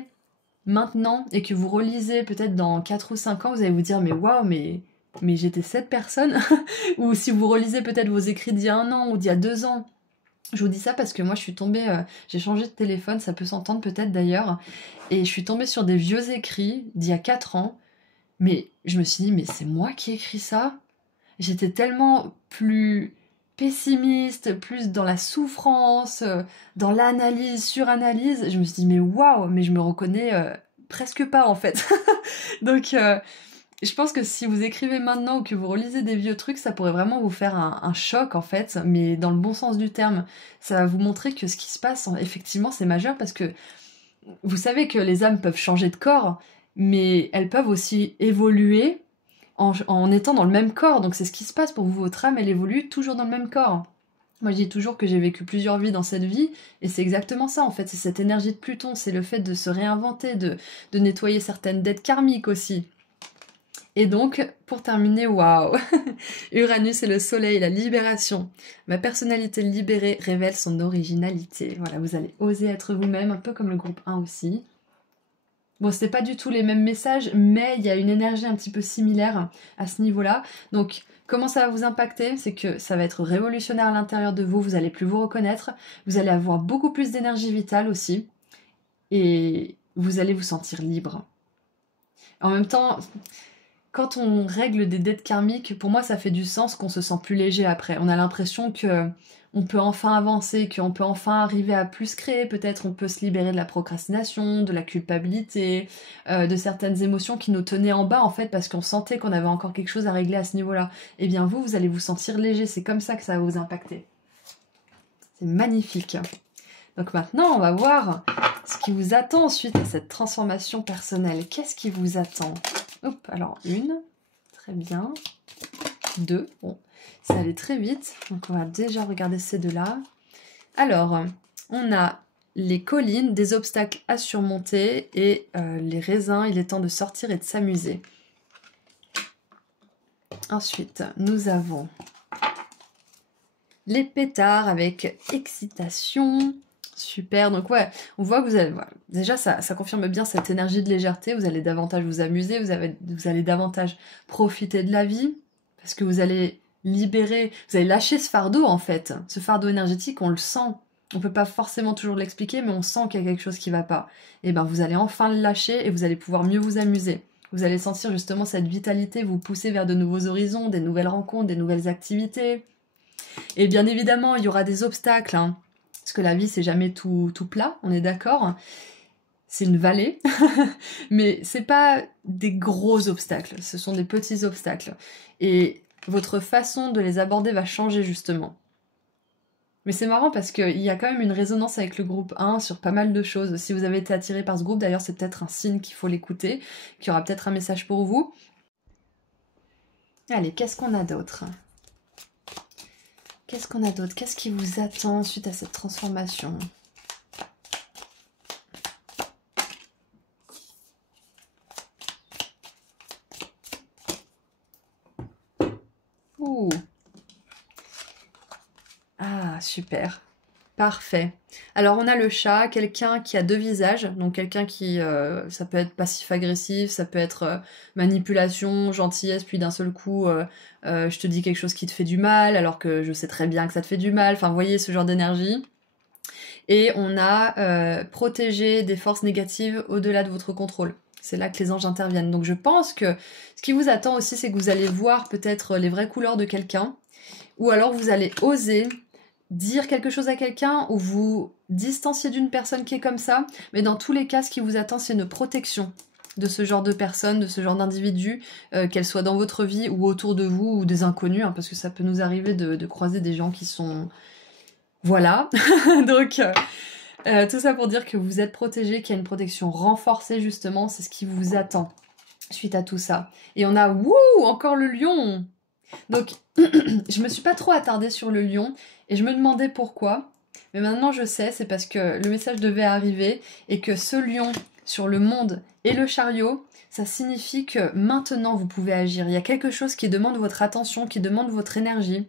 maintenant et que vous relisez peut-être dans 4 ou 5 ans, vous allez vous dire mais waouh, mais j'étais cette personne. Ou si vous relisez peut-être vos écrits d'il y a 1 an ou d'il y a 2 ans. Je vous dis ça parce que moi je suis tombée, j'ai changé de téléphone, ça peut s'entendre peut-être d'ailleurs, et je suis tombée sur des vieux écrits d'il y a 4 ans, mais je me suis dit mais c'est moi qui ai écrit ça? J'étais tellement plus pessimiste, plus dans la souffrance, dans l'analyse, suranalyse, je me suis dit mais waouh, mais je me reconnais presque pas en fait. Donc je pense que si vous écrivez maintenant ou que vous relisez des vieux trucs, ça pourrait vraiment vous faire un choc en fait, mais dans le bon sens du terme. Ça va vous montrer que ce qui se passe, effectivement, c'est majeur parce que vous savez que les âmes peuvent changer de corps, mais elles peuvent aussi évoluer en étant dans le même corps. Donc c'est ce qui se passe pour vous, votre âme, elle évolue toujours dans le même corps. Moi je dis toujours que j'ai vécu plusieurs vies dans cette vie, et c'est exactement ça en fait, c'est cette énergie de Pluton, c'est le fait de se réinventer, de nettoyer certaines dettes karmiques aussi. Et donc, pour terminer, waouh, Uranus et le Soleil, la libération. Ma personnalité libérée révèle son originalité. Voilà, vous allez oser être vous-même, un peu comme le groupe 1 aussi. Bon, c'était pas du tout les mêmes messages, mais il y a une énergie un petit peu similaire à ce niveau-là. Donc, comment ça va vous impacter? C'est que ça va être révolutionnaire à l'intérieur de vous, vous allez plus vous reconnaître, vous allez avoir beaucoup plus d'énergie vitale aussi, et vous allez vous sentir libre. En même temps, quand on règle des dettes karmiques, pour moi ça fait du sens qu'on se sent plus léger après. On a l'impression que on peut enfin avancer, qu'on peut enfin arriver à plus créer, peut-être on peut se libérer de la procrastination, de la culpabilité, de certaines émotions qui nous tenaient en bas en fait parce qu'on sentait qu'on avait encore quelque chose à régler à ce niveau-là. Eh bien vous allez vous sentir léger, c'est comme ça que ça va vous impacter. C'est magnifique. Donc maintenant on va voir ce qui vous attend suite à cette transformation personnelle. Qu'est-ce qui vous attend? Hop, alors 1, très bien, 2, bon, ça allait très vite, donc on va déjà regarder ces deux-là. Alors, on a les collines, des obstacles à surmonter, et les raisins, il est temps de sortir et de s'amuser. Ensuite, nous avons les pétards avec excitation. Super, donc ouais, on voit que vous allez, voilà, déjà ça confirme bien cette énergie de légèreté, vous allez davantage vous amuser, vous allez davantage profiter de la vie, Parce que vous allez libérer, vous allez lâcher ce fardeau en fait. Ce fardeau énergétique, on le sent. On peut pas forcément toujours l'expliquer, mais on sent qu'il y a quelque chose qui va pas. Et ben vous allez enfin le lâcher et vous allez pouvoir mieux vous amuser. Vous allez sentir justement cette vitalité vous pousser vers de nouveaux horizons, des nouvelles rencontres, des nouvelles activités. Et bien évidemment, il y aura des obstacles, hein, parce que la vie, c'est jamais tout plat, on est d'accord. C'est une vallée, mais c'est pas des gros obstacles, ce sont des petits obstacles. Et votre façon de les aborder va changer justement. Mais c'est marrant parce qu'il y a quand même une résonance avec le groupe 1 sur pas mal de choses. Si vous avez été attiré par ce groupe, d'ailleurs, c'est peut-être un signe qu'il faut l'écouter, qu'il y aura peut-être un message pour vous. Allez, qu'est-ce qu'on a d'autre? Qu'est-ce qu'on a d'autre? Qu'est-ce qui vous attend suite à cette transformation? Ouh. Ah, super. Parfait. Alors on a le chat, quelqu'un qui a deux visages, donc quelqu'un qui, ça peut être passif-agressif, ça peut être manipulation, gentillesse, puis d'un seul coup, je te dis quelque chose qui te fait du mal, alors que je sais très bien que ça te fait du mal, enfin vous voyez ce genre d'énergie. Et on a protégé des forces négatives au-delà de votre contrôle. C'est là que les anges interviennent. Donc je pense que ce qui vous attend aussi, c'est que vous allez voir peut-être les vraies couleurs de quelqu'un, ou alors vous allez oser dire quelque chose à quelqu'un ou vous distancier d'une personne qui est comme ça, mais dans tous les cas, ce qui vous attend, c'est une protection de ce genre de personne, de ce genre d'individu, qu'elle soit dans votre vie ou autour de vous, ou des inconnus, hein, parce que ça peut nous arriver de croiser des gens qui sont... Voilà, donc tout ça pour dire que vous êtes protégé, qu'il y a une protection renforcée justement, c'est ce qui vous attend suite à tout ça. Et on a, wouh, encore le lion. Donc, je me suis pas trop attardée sur le lion et je me demandais pourquoi. Mais maintenant je sais, c'est parce que le message devait arriver et que ce lion sur le monde et le chariot, ça signifie que maintenant vous pouvez agir. Il y a quelque chose qui demande votre attention, qui demande votre énergie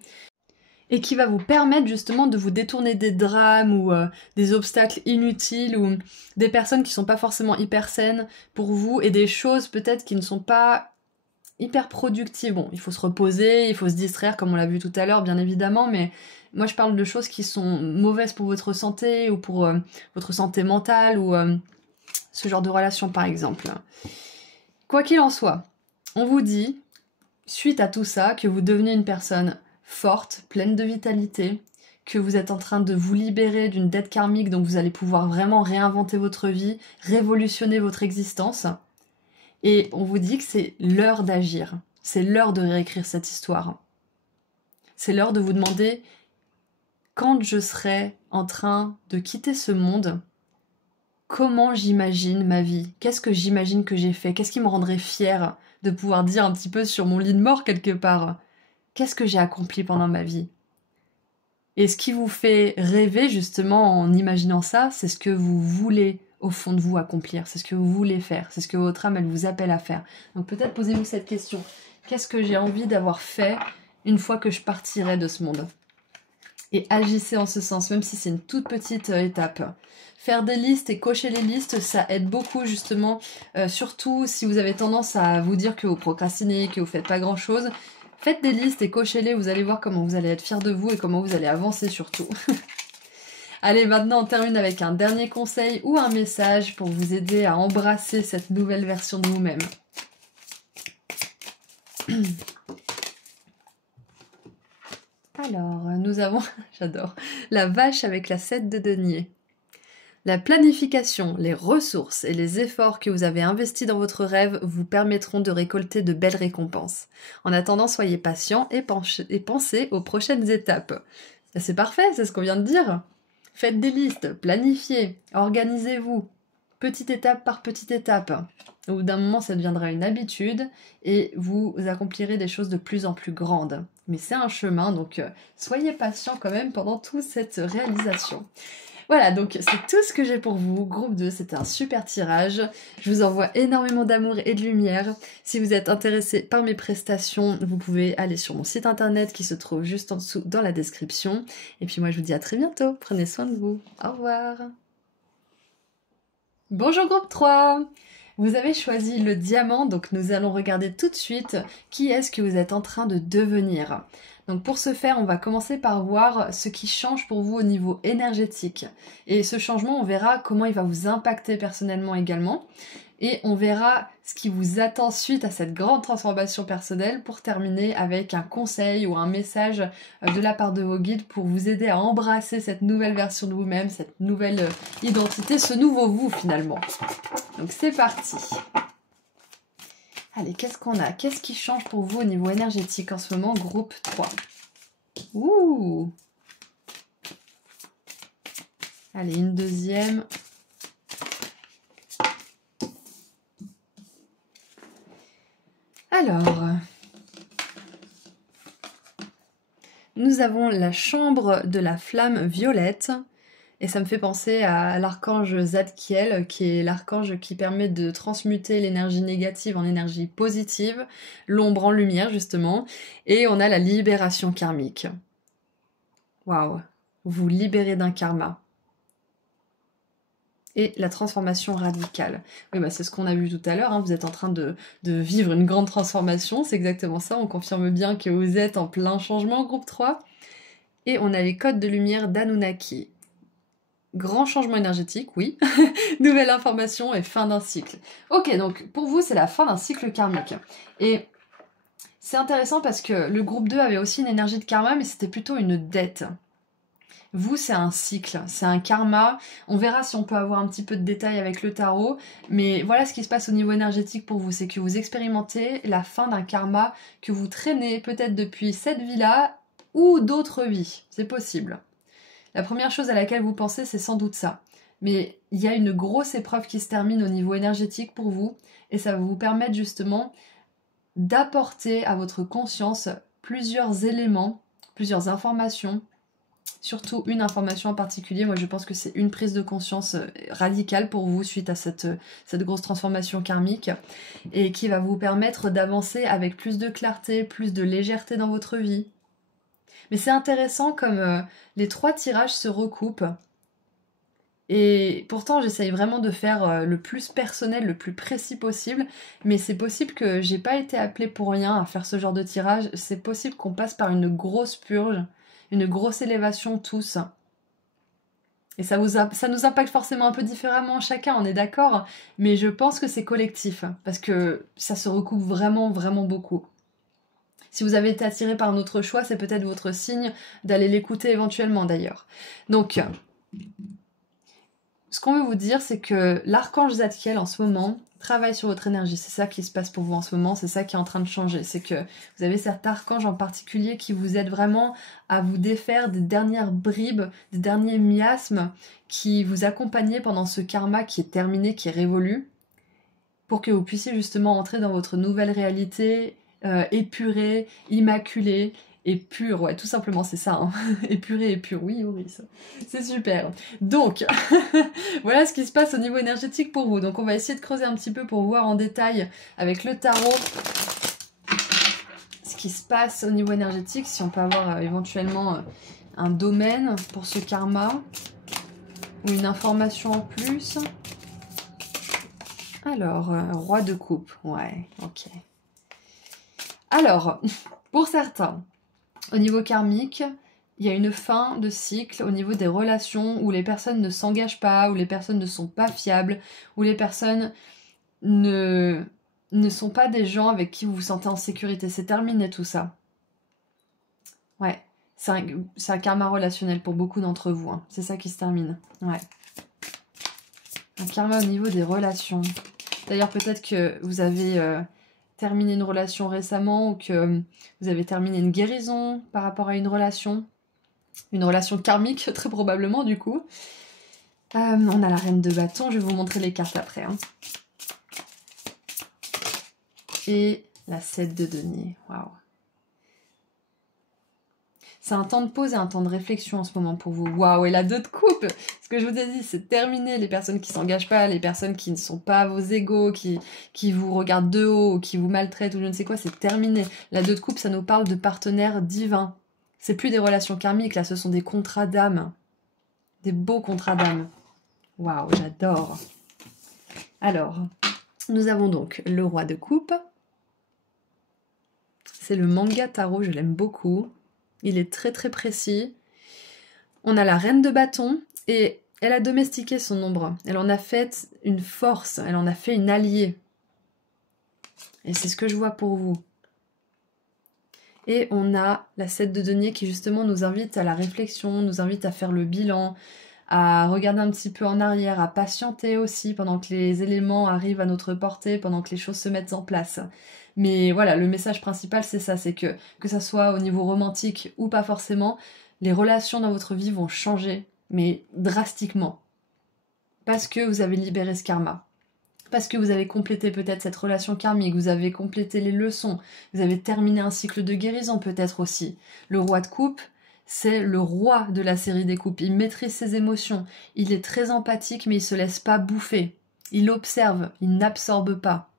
et qui va vous permettre justement de vous détourner des drames ou des obstacles inutiles ou des personnes qui sont pas forcément hyper saines pour vous et des choses peut-être qui ne sont pas hyper productive. Bon, il faut se reposer, il faut se distraire, comme on l'a vu tout à l'heure, bien évidemment, mais moi je parle de choses qui sont mauvaises pour votre santé ou pour votre santé mentale ou ce genre de relation par exemple. Quoi qu'il en soit, on vous dit, suite à tout ça, que vous devenez une personne forte, pleine de vitalité, que vous êtes en train de vous libérer d'une dette karmique, donc vous allez pouvoir vraiment réinventer votre vie, révolutionner votre existence. Et on vous dit que c'est l'heure d'agir, c'est l'heure de réécrire cette histoire. C'est l'heure de vous demander, quand je serai en train de quitter ce monde, comment j'imagine ma vie? Qu'est-ce que j'imagine que j'ai fait? Qu'est-ce qui me rendrait fière de pouvoir dire un petit peu sur mon lit de mort quelque part? Qu'est-ce que j'ai accompli pendant ma vie? Et ce qui vous fait rêver justement en imaginant ça, c'est ce que vous voulez au fond de vous accomplir, c'est ce que vous voulez faire, c'est ce que votre âme elle vous appelle à faire. Donc peut-être posez-vous cette question, qu'est-ce que j'ai envie d'avoir fait une fois que je partirai de ce monde? Et agissez en ce sens, même si c'est une toute petite étape. Faire des listes et cocher les listes, ça aide beaucoup justement, surtout si vous avez tendance à vous dire que vous procrastinez, que vous faites pas grand chose. Faites des listes et cochez-les, vous allez voir comment vous allez être fiers de vous et comment vous allez avancer surtout. Allez, maintenant on termine avec un dernier conseil ou un message pour vous aider à embrasser cette nouvelle version de vous-même. Alors, nous avons, j'adore, la vache avec la 7 de denier. La planification, les ressources et les efforts que vous avez investis dans votre rêve vous permettront de récolter de belles récompenses. En attendant, soyez patient et pensez aux prochaines étapes. C'est parfait, c'est ce qu'on vient de dire. Faites des listes, planifiez, organisez-vous, petite étape par petite étape. Au bout d'un moment, ça deviendra une habitude et vous accomplirez des choses de plus en plus grandes. Mais c'est un chemin, donc soyez patient quand même pendant toute cette réalisation. Voilà, donc c'est tout ce que j'ai pour vous. Groupe 2, c'était un super tirage. Je vous envoie énormément d'amour et de lumière. Si vous êtes intéressé par mes prestations, vous pouvez aller sur mon site internet qui se trouve juste en dessous dans la description. Et puis moi, je vous dis à très bientôt. Prenez soin de vous. Au revoir. Bonjour groupe 3. Vous avez choisi le diamant, donc nous allons regarder tout de suite qui est-ce que vous êtes en train de devenir. Donc pour ce faire, on va commencer par voir ce qui change pour vous au niveau énergétique. Et ce changement, on verra comment il va vous impacter personnellement également. Et on verra ce qui vous attend suite à cette grande transformation personnelle pour terminer avec un conseil ou un message de la part de vos guides pour vous aider à embrasser cette nouvelle version de vous-même, cette nouvelle identité, ce nouveau vous finalement. Donc c'est parti. Allez, qu'est-ce qu'on a? Qu'est-ce qui change pour vous au niveau énergétique en ce moment, groupe 3? Ouh! Allez, une deuxième. Alors, nous avons la chambre de la flamme violette. Et ça me fait penser à l'archange Zadkiel, qui est l'archange qui permet de transmuter l'énergie négative en énergie positive, l'ombre en lumière justement, et on a la libération karmique. Waouh, vous libérez d'un karma. Et la transformation radicale. Oui, bah c'est ce qu'on a vu tout à l'heure, hein. Vous êtes en train de vivre une grande transformation, c'est exactement ça, on confirme bien que vous êtes en plein changement, groupe 3. Et on a les codes de lumière d'Anunnaki. Grand changement énergétique, oui. Nouvelle information et fin d'un cycle. Ok, donc pour vous, c'est la fin d'un cycle karmique. Et c'est intéressant parce que le groupe 2 avait aussi une énergie de karma, mais c'était plutôt une dette. Vous, c'est un cycle, c'est un karma. On verra si on peut avoir un petit peu de détails avec le tarot. Mais voilà ce qui se passe au niveau énergétique pour vous. C'est que vous expérimentez la fin d'un karma que vous traînez peut-être depuis cette vie-là ou d'autres vies. C'est possible. La première chose à laquelle vous pensez, c'est sans doute ça. Mais il y a une grosse épreuve qui se termine au niveau énergétique pour vous, et ça va vous permettre justement d'apporter à votre conscience plusieurs éléments, plusieurs informations, surtout une information en particulier. Moi, je pense que c'est une prise de conscience radicale pour vous suite à cette grosse transformation karmique, et qui va vous permettre d'avancer avec plus de clarté, plus de légèreté dans votre vie. Mais c'est intéressant comme les 3 tirages se recoupent. Et pourtant, j'essaye vraiment de faire le plus personnel, le plus précis possible. Mais c'est possible que j'ai pas été appelée pour rien à faire ce genre de tirage. C'est possible qu'on passe par une grosse purge, une grosse élévation tous. Et ça nous impacte forcément un peu différemment chacun, on est d'accord. Mais je pense que c'est collectif, parce que ça se recoupe vraiment, vraiment beaucoup. Si vous avez été attiré par un autre choix, c'est peut-être votre signe d'aller l'écouter éventuellement d'ailleurs. Donc, ce qu'on veut vous dire, c'est que l'archange Zadkiel en ce moment travaille sur votre énergie. C'est ça qui se passe pour vous en ce moment, c'est ça qui est en train de changer. C'est que vous avez cet archange en particulier qui vous aide vraiment à vous défaire des dernières bribes, des derniers miasmes qui vous accompagnaient pendant ce karma qui est terminé, qui est révolu, pour que vous puissiez justement entrer dans votre nouvelle réalité épuré, immaculé et pur, ouais, tout simplement, c'est ça, hein. Épuré et pur, oui, Auris, c'est super. Donc, voilà ce qui se passe au niveau énergétique pour vous. Donc, on va essayer de creuser un petit peu pour voir en détail avec le tarot ce qui se passe au niveau énergétique, si on peut avoir éventuellement un domaine pour ce karma ou une information en plus. Alors, roi de coupe, ouais, ok. Alors, pour certains, au niveau karmique, il y a une fin de cycle au niveau des relations où les personnes ne s'engagent pas, où les personnes ne sont pas fiables, où les personnes ne sont pas des gens avec qui vous vous sentez en sécurité. C'est terminé tout ça. Ouais, c'est un karma relationnel pour beaucoup d'entre vous, hein. C'est ça qui se termine. Ouais. Un karma au niveau des relations. D'ailleurs, peut-être que vous avez terminé une relation récemment ou que vous avez terminé une guérison par rapport à une relation karmique, très probablement, du coup. On a la reine de bâton, je vais vous montrer les cartes après, hein. Et la 7 de denier, waouh. C'est un temps de pause et un temps de réflexion en ce moment pour vous. Waouh, et la 2 de coupe. Ce que je vous ai dit, c'est terminé. Les personnes qui s'engagent pas, les personnes qui ne sont pas vos égaux, qui vous regardent de haut, qui vous maltraitent ou je ne sais quoi, c'est terminé. La 2 de coupe, ça nous parle de partenaires divins. C'est plus des relations karmiques, là, ce sont des contrats d'âme. Des beaux contrats d'âme. Waouh, j'adore. Alors, Nous avons donc le roi de coupe. C'est le manga tarot, je l'aime beaucoup. Il est très très précis. On a la reine de bâton et elle a domestiqué son ombre. Elle en a fait une force, elle en a fait une alliée. Et c'est ce que je vois pour vous. Et on a la 7 de denier qui justement nous invite à la réflexion, nous invite à faire le bilan, à regarder un petit peu en arrière, à patienter aussi pendant que les éléments arrivent à notre portée, pendant que les choses se mettent en place. Mais voilà, le message principal c'est ça, c'est que ça soit au niveau romantique ou pas forcément, les relations dans votre vie vont changer, mais drastiquement. Parce que vous avez libéré ce karma. Parce que vous avez complété peut-être cette relation karmique, vous avez complété les leçons, vous avez terminé un cycle de guérison peut-être aussi. Le roi de coupe, c'est le roi de la série des coupes. Il maîtrise ses émotions, il est très empathique mais il se laisse pas bouffer. Il observe, il n'absorbe pas.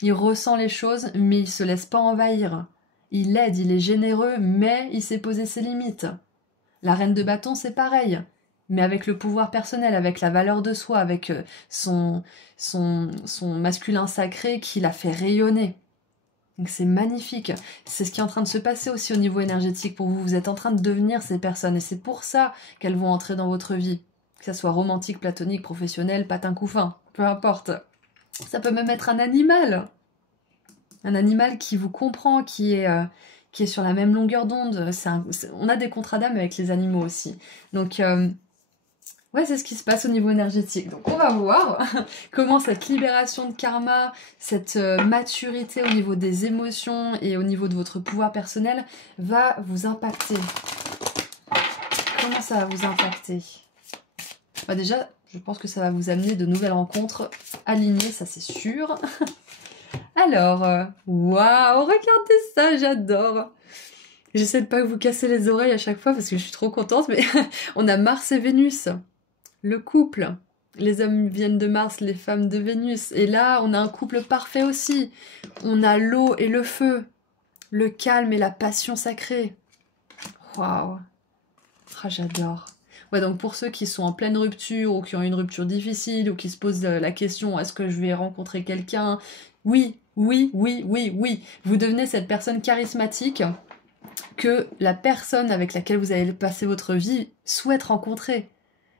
Il ressent les choses mais il se laisse pas envahir. Il aide, il est généreux mais il sait poser ses limites. La reine de bâton c'est pareil. Mais avec le pouvoir personnel, avec la valeur de soi, avec son masculin sacré qui l'a fait rayonner. Donc c'est magnifique. C'est ce qui est en train de se passer aussi au niveau énergétique pour vous. Vous êtes en train de devenir ces personnes et c'est pour ça qu'elles vont entrer dans votre vie. Que ça soit romantique, platonique, professionnel, patin couffin, peu importe. Ça peut même être un animal. Un animal qui vous comprend, qui est sur la même longueur d'onde. On a des contrats d'âme avec les animaux aussi. Donc... ouais, c'est ce qui se passe au niveau énergétique. Donc on va voir comment cette libération de karma, cette maturité au niveau des émotions et au niveau de votre pouvoir personnel va vous impacter. Comment ça va vous impacter? Bah déjà, je pense que ça va vous amener de nouvelles rencontres alignées, ça c'est sûr. Alors, waouh, regardez ça, j'adore. J'essaie de pas vous casser les oreilles à chaque fois parce que je suis trop contente, mais on a Mars et Vénus. Le couple, les hommes viennent de Mars, les femmes de Vénus. Et là, on a un couple parfait aussi. On a l'eau et le feu, le calme et la passion sacrée. Waouh, ah, j'adore. Ouais, donc pour ceux qui sont en pleine rupture ou qui ont une rupture difficile ou qui se posent la question, est-ce que je vais rencontrer quelqu'un? Oui, oui, oui, oui, oui. Vous devenez cette personne charismatique que la personne avec laquelle vous allez passer votre vie souhaite rencontrer.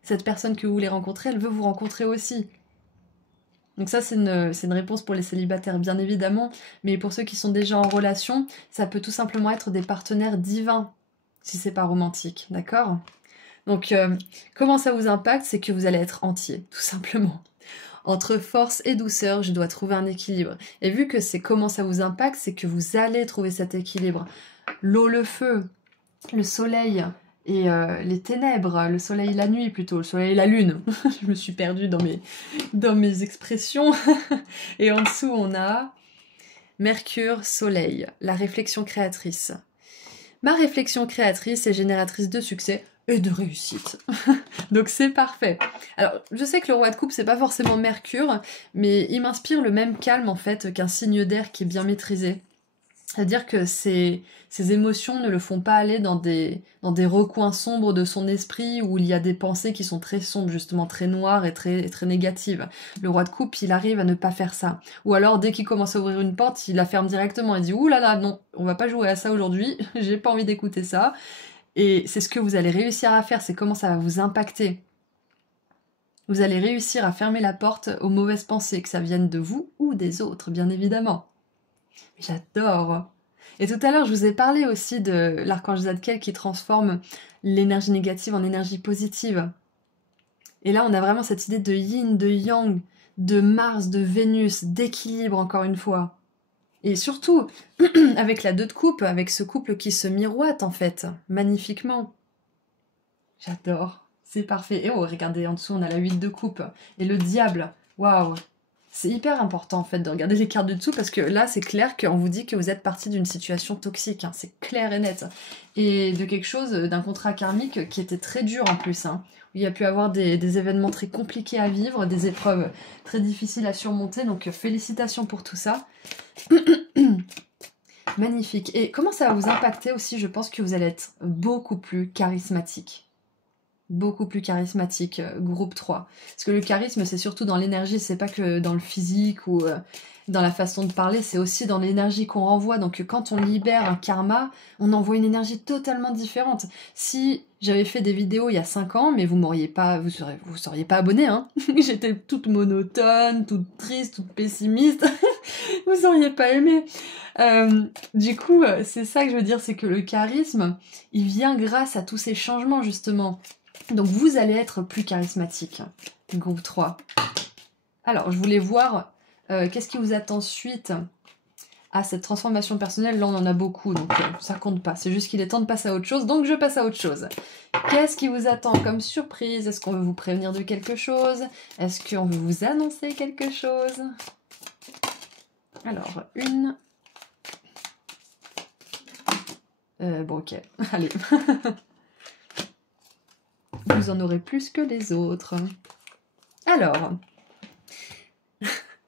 Cette personne que vous voulez rencontrer, elle veut vous rencontrer aussi. Donc ça, c'est une réponse pour les célibataires, bien évidemment. Mais pour ceux qui sont déjà en relation, ça peut tout simplement être des partenaires divins, si c'est pas romantique, d'accord? Donc, comment ça vous impacte? C'est que vous allez être entier, tout simplement. Entre force et douceur, je dois trouver un équilibre. Et vu que c'est comment ça vous impacte, c'est que vous allez trouver cet équilibre. L'eau, le feu, le soleil... et les ténèbres, le soleil la nuit plutôt, le soleil la lune. Je me suis perdue dans mes expressions. Et en dessous, on a Mercure, soleil, la réflexion créatrice. Ma réflexion créatrice est génératrice de succès et de réussite. Donc c'est parfait. Alors, je sais que le roi de coupe, c'est pas forcément Mercure, mais il m'inspire le même calme en fait qu'un signe d'air qui est bien maîtrisé. C'est-à-dire que ces émotions ne le font pas aller dans des recoins sombres de son esprit où il y a des pensées qui sont très sombres, justement très noires et très, très négatives. Le roi de coupe, il arrive à ne pas faire ça. Ou alors, dès qu'il commence à ouvrir une porte, il la ferme directement. Il dit « Ouh là là, non, on va pas jouer à ça aujourd'hui, j'ai pas envie d'écouter ça. » Et c'est ce que vous allez réussir à faire, c'est comment ça va vous impacter. Vous allez réussir à fermer la porte aux mauvaises pensées, que ça vienne de vous ou des autres, bien évidemment. J'adore. Et tout à l'heure, je vous ai parlé aussi de l'archange Zadkiel qui transforme l'énergie négative en énergie positive. Et là, on a vraiment cette idée de yin, de yang, de Mars, de Vénus, d'équilibre encore une fois. Et surtout, avec la 2 de coupe, avec ce couple qui se miroite en fait, magnifiquement. J'adore, c'est parfait. Et oh, regardez, en dessous, on a la 8 de coupe et le diable. Waouh! C'est hyper important en fait de regarder les cartes du dessous parce que là c'est clair qu'on vous dit que vous êtes parti d'une situation toxique, hein, c'est clair et net. Et de quelque chose, d'un contrat karmique qui était très dur en plus, hein, où il y a pu avoir des événements très compliqués à vivre, des épreuves très difficiles à surmonter, donc félicitations pour tout ça. Magnifique. Et comment ça va vous impacter aussi? Je pense que vous allez être beaucoup plus charismatique. beaucoup plus charismatique, groupe 3. Parce que le charisme, c'est surtout dans l'énergie, c'est pas que dans le physique ou dans la façon de parler, c'est aussi dans l'énergie qu'on renvoie. Donc quand on libère un karma, on envoie une énergie totalement différente. Si j'avais fait des vidéos il y a 5 ans, mais vous seriez pas abonné, hein. J'étais toute monotone, toute triste, toute pessimiste. Vous auriez pas aimé. Du coup, c'est ça que je veux dire, c'est que le charisme, il vient grâce à tous ces changements, justement. Donc vous allez être plus charismatique, groupe 3. Alors, je voulais voir qu'est-ce qui vous attend suite à cette transformation personnelle. Là, on en a beaucoup, donc ça compte pas. C'est juste qu'il est temps de passer à autre chose, donc je passe à autre chose. Qu'est-ce qui vous attend comme surprise? Est-ce qu'on veut vous prévenir de quelque chose? Est-ce qu'on veut vous annoncer quelque chose? Alors, une... bon, ok, allez. Vous en aurez plus que les autres. Alors,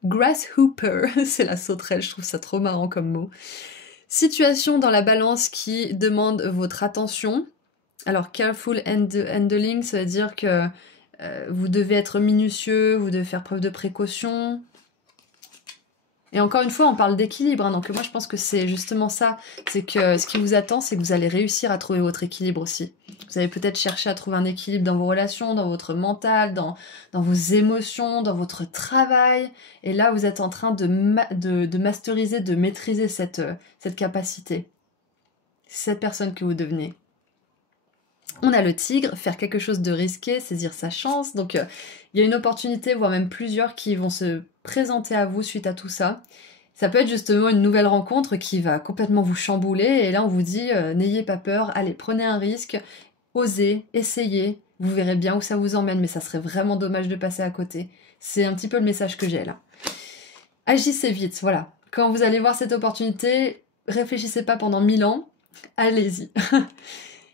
Grasshopper, c'est la sauterelle, je trouve ça trop marrant comme mot. Situation dans la balance qui demande votre attention. Alors, careful handling, ça veut dire que vous devez être minutieux, vous devez faire preuve de précaution. Et encore une fois, on parle d'équilibre, hein, donc moi je pense que c'est justement ça, c'est que ce qui vous attend, c'est que vous allez réussir à trouver votre équilibre aussi. Vous allez peut-être chercher à trouver un équilibre dans vos relations, dans votre mental, dans vos émotions, dans votre travail, et là vous êtes en train de masteriser, de maîtriser cette capacité. C'est cette personne que vous devenez. On a le tigre, faire quelque chose de risqué, saisir sa chance. Donc il y a une opportunité, voire même plusieurs qui vont se présenter à vous suite à tout ça. Ça peut être justement une nouvelle rencontre qui va complètement vous chambouler. Et là on vous dit, n'ayez pas peur, allez, prenez un risque, osez, essayez. Vous verrez bien où ça vous emmène, mais ça serait vraiment dommage de passer à côté. C'est un petit peu le message que j'ai là. Agissez vite, voilà. Quand vous allez voir cette opportunité, réfléchissez pas pendant 1000 ans, allez-y.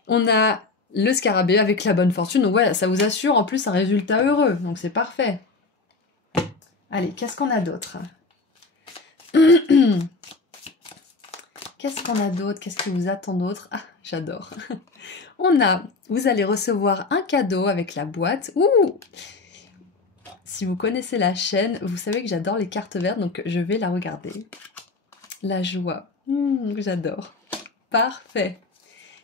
On a le scarabée avec la bonne fortune, donc voilà, ça vous assure en plus un résultat heureux, donc c'est parfait. Allez, qu'est-ce qu'on a d'autre? Qu'est-ce qu'on a d'autre? Qu'est-ce qui vous attend d'autre? Ah, j'adore. Vous allez recevoir un cadeau avec la boîte. Ouh! Si vous connaissez la chaîne, vous savez que j'adore les cartes vertes, donc je vais la regarder. La joie. J'adore. Parfait.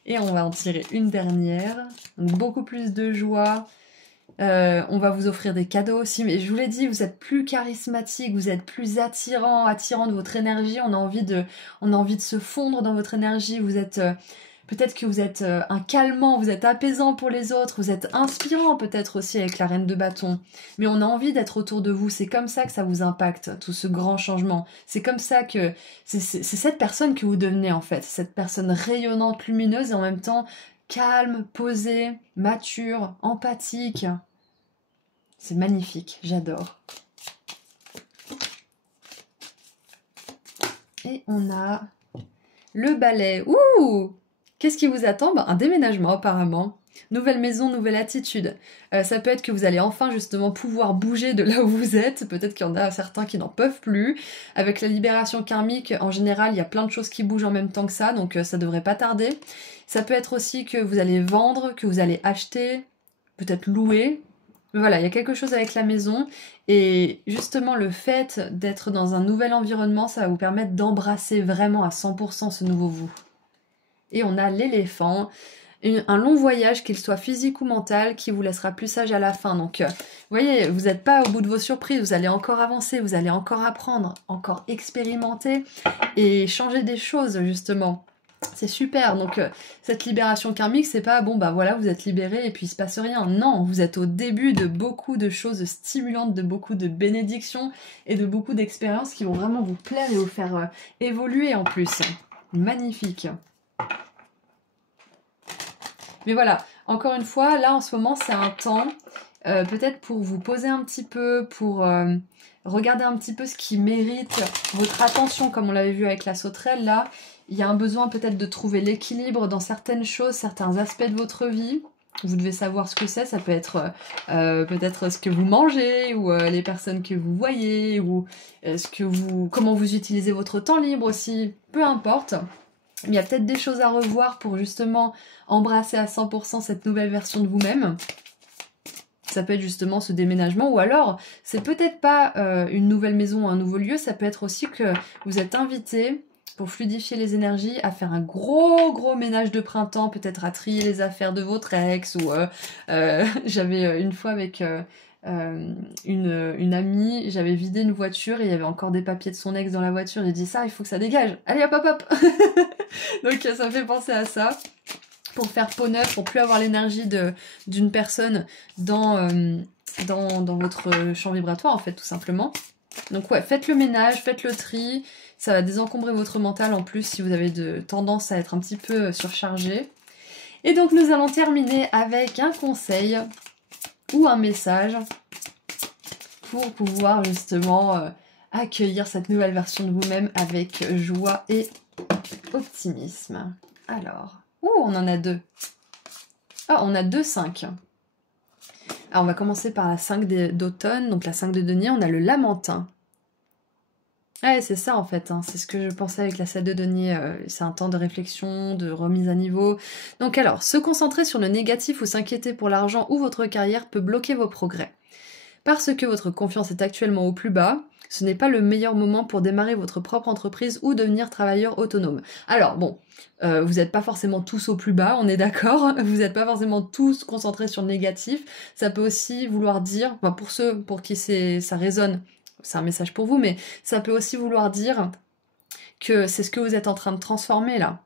Et on va en tirer une dernière. Donc beaucoup plus de joie. On va vous offrir des cadeaux aussi. Mais je vous l'ai dit, vous êtes plus charismatique, vous êtes plus attirant de votre énergie. On a envie de se fondre dans votre énergie. Vous êtes... peut-être que vous êtes un calmant, vous êtes apaisant pour les autres, vous êtes inspirant peut-être aussi avec la reine de bâton. Mais on a envie d'être autour de vous, c'est comme ça que ça vous impacte, tout ce grand changement. C'est comme ça que... C'est cette personne que vous devenez en fait, cette personne rayonnante, lumineuse et en même temps calme, posée, mature, empathique. C'est magnifique, j'adore. Et on a le balai. Ouh! Qu'est-ce qui vous attend? Un déménagement apparemment. Nouvelle maison, nouvelle attitude. Ça peut être que vous allez enfin justement pouvoir bouger de là où vous êtes. Peut-être qu'il y en a certains qui n'en peuvent plus. Avec la libération karmique, en général, il y a plein de choses qui bougent en même temps que ça, donc ça devrait pas tarder. Ça peut être aussi que vous allez vendre, que vous allez acheter, peut-être louer. Voilà, il y a quelque chose avec la maison. Et justement, le fait d'être dans un nouvel environnement, ça va vous permettre d'embrasser vraiment à 100% ce nouveau vous. Et on a l'éléphant, un long voyage, qu'il soit physique ou mental, qui vous laissera plus sage à la fin. Donc, vous voyez, vous n'êtes pas au bout de vos surprises, vous allez encore avancer, vous allez encore apprendre, encore expérimenter et changer des choses, justement. C'est super. Donc, cette libération karmique, c'est pas, bon, bah voilà, vous êtes libéré et puis il se passe rien. Non, vous êtes au début de beaucoup de choses stimulantes, de beaucoup de bénédictions et de beaucoup d'expériences qui vont vraiment vous plaire et vous faire évoluer en plus. Magnifique. Mais voilà, encore une fois, là en ce moment c'est un temps peut-être pour vous poser un petit peu, pour regarder un petit peu ce qui mérite votre attention, comme on l'avait vu avec la sauterelle là. Il y a un besoin peut-être de trouver l'équilibre dans certaines choses, certains aspects de votre vie. Vous devez savoir ce que c'est, ça peut être peut-être ce que vous mangez, ou les personnes que vous voyez, ou comment vous utilisez votre temps libre aussi, peu importe. Il y a peut-être des choses à revoir pour justement embrasser à 100% cette nouvelle version de vous-même. Ça peut être justement ce déménagement, ou alors c'est peut-être pas une nouvelle maison ou un nouveau lieu, ça peut être aussi que vous êtes invité pour fluidifier les énergies à faire un gros ménage de printemps, peut-être à trier les affaires de votre ex, ou j'avais une fois avec une amie, j'avais vidé une voiture et il y avait encore des papiers de son ex dans la voiture, j'ai dit ça, il faut que ça dégage, allez hop hop hop. Donc ça me fait penser à ça. Pour faire peau neuve, pour plus avoir l'énergie d'une personne dans votre champ vibratoire, en fait, tout simplement. Donc ouais, faites le ménage, faites le tri, ça va désencombrer votre mental en plus si vous avez tendance à être un petit peu surchargé. Et donc nous allons terminer avec un conseil ou un message pour pouvoir justement accueillir cette nouvelle version de vous-même avec joie et optimisme. Alors... Ouh, on en a 2. Ah, on a 2 5. Alors, on va commencer par la 5 d'automne, donc la 5 de denier. On a le lamentin. Ouais, c'est ça en fait, hein. C'est ce que je pensais avec la 7 de denier. C'est un temps de réflexion, de remise à niveau. Donc alors, se concentrer sur le négatif ou s'inquiéter pour l'argent ou votre carrière peut bloquer vos progrès. Parce que votre confiance est actuellement au plus bas, ce n'est pas le meilleur moment pour démarrer votre propre entreprise ou devenir travailleur autonome. Alors bon, vous n'êtes pas forcément tous au plus bas, on est d'accord. Vous n'êtes pas forcément tous concentrés sur le négatif. Ça peut aussi vouloir dire, enfin pour ceux pour qui ça résonne, c'est un message pour vous, mais ça peut aussi vouloir dire que c'est ce que vous êtes en train de transformer là.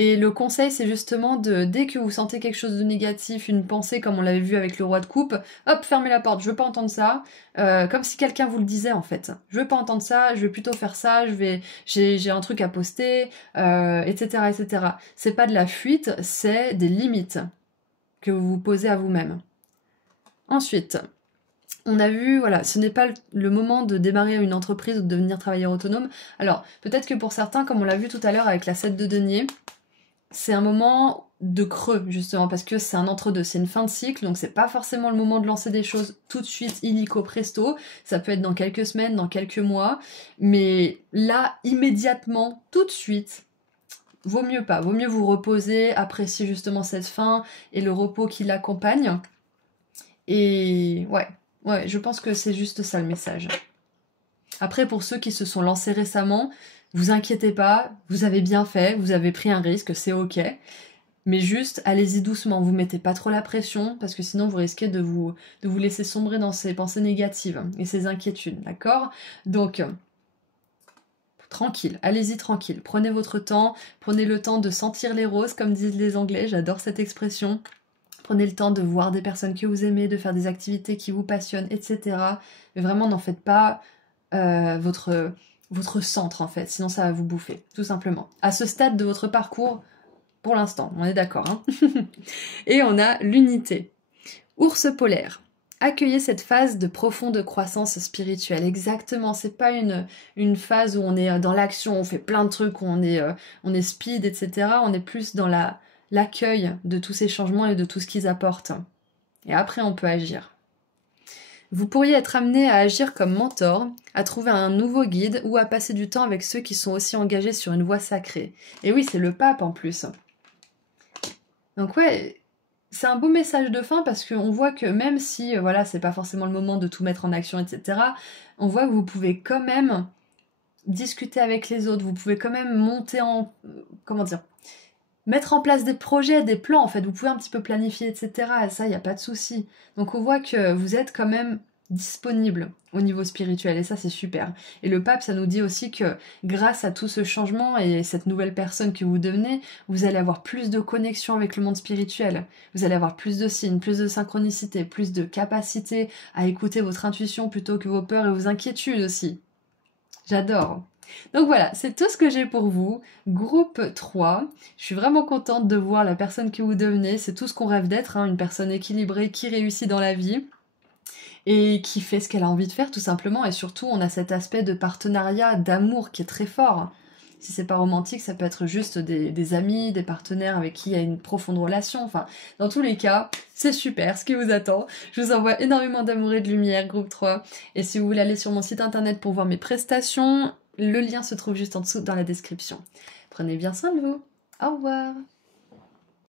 Et le conseil, c'est justement dès que vous sentez quelque chose de négatif, une pensée comme on l'avait vu avec le roi de coupe, hop, fermez la porte, je veux pas entendre ça, comme si quelqu'un vous le disait en fait. Je veux pas entendre ça, je vais plutôt faire ça, j'ai un truc à poster, etc., etc. C'est pas de la fuite, c'est des limites que vous vous posez à vous-même. Ensuite, on a vu, voilà, ce n'est pas le moment de démarrer une entreprise ou de devenir travailleur autonome. Alors, peut-être que pour certains, comme on l'a vu tout à l'heure avec la 7 de denier, c'est un moment de creux, justement, parce que c'est un entre-deux, c'est une fin de cycle, donc c'est pas forcément le moment de lancer des choses tout de suite, illico presto, ça peut être dans quelques semaines, dans quelques mois, mais là, immédiatement, tout de suite, vaut mieux pas, vaut mieux vous reposer, apprécier justement cette fin et le repos qui l'accompagne, et ouais, je pense que c'est juste ça le message. Après, pour ceux qui se sont lancés récemment, vous inquiétez pas, vous avez bien fait, vous avez pris un risque, c'est ok. Mais juste, allez-y doucement, vous mettez pas trop la pression, parce que sinon vous risquez de vous laisser sombrer dans ces pensées négatives et ces inquiétudes, d'accord? Donc, tranquille, allez-y tranquille, prenez votre temps, prenez le temps de sentir les roses, comme disent les Anglais, j'adore cette expression. Prenez le temps de voir des personnes que vous aimez, de faire des activités qui vous passionnent, etc. Mais vraiment, n'en faites pas votre centre en fait, sinon ça va vous bouffer, tout simplement. À ce stade de votre parcours, pour l'instant, on est d'accord, hein. Et on a l'unité. Ours polaire. Accueillez cette phase de profonde croissance spirituelle. Exactement, c'est pas une phase où on est dans l'action, on fait plein de trucs, où on est speed, etc. On est plus dans l'accueil de tous ces changements et de tout ce qu'ils apportent. Et après, on peut agir. Vous pourriez être amené à agir comme mentor, à trouver un nouveau guide ou à passer du temps avec ceux qui sont aussi engagés sur une voie sacrée. Et oui, c'est le pape en plus. Donc ouais, c'est un beau message de fin parce qu'on voit que même si, voilà, c'est pas forcément le moment de tout mettre en action, etc., on voit que vous pouvez quand même discuter avec les autres, vous pouvez quand même monter mettre en place des projets, des plans, en fait, vous pouvez un petit peu planifier, etc. Et ça, il n'y a pas de souci. Donc on voit que vous êtes quand même disponible au niveau spirituel, et ça, c'est super. Et le pape, ça nous dit aussi que grâce à tout ce changement et cette nouvelle personne que vous devenez, vous allez avoir plus de connexion avec le monde spirituel. Vous allez avoir plus de signes, plus de synchronicité, plus de capacité à écouter votre intuition plutôt que vos peurs et vos inquiétudes aussi. J'adore. Donc voilà, c'est tout ce que j'ai pour vous. Groupe 3, je suis vraiment contente de voir la personne que vous devenez. C'est tout ce qu'on rêve d'être, hein, une personne équilibrée qui réussit dans la vie et qui fait ce qu'elle a envie de faire tout simplement. Et surtout, on a cet aspect de partenariat, d'amour qui est très fort. Si c'est pas romantique, ça peut être juste des amis, des partenaires avec qui il y a une profonde relation. Enfin, dans tous les cas, c'est super ce qui vous attend. Je vous envoie énormément d'amour et de lumière, groupe 3. Et si vous voulez aller sur mon site internet pour voir mes prestations, le lien se trouve juste en dessous dans la description. Prenez bien soin de vous. Au revoir.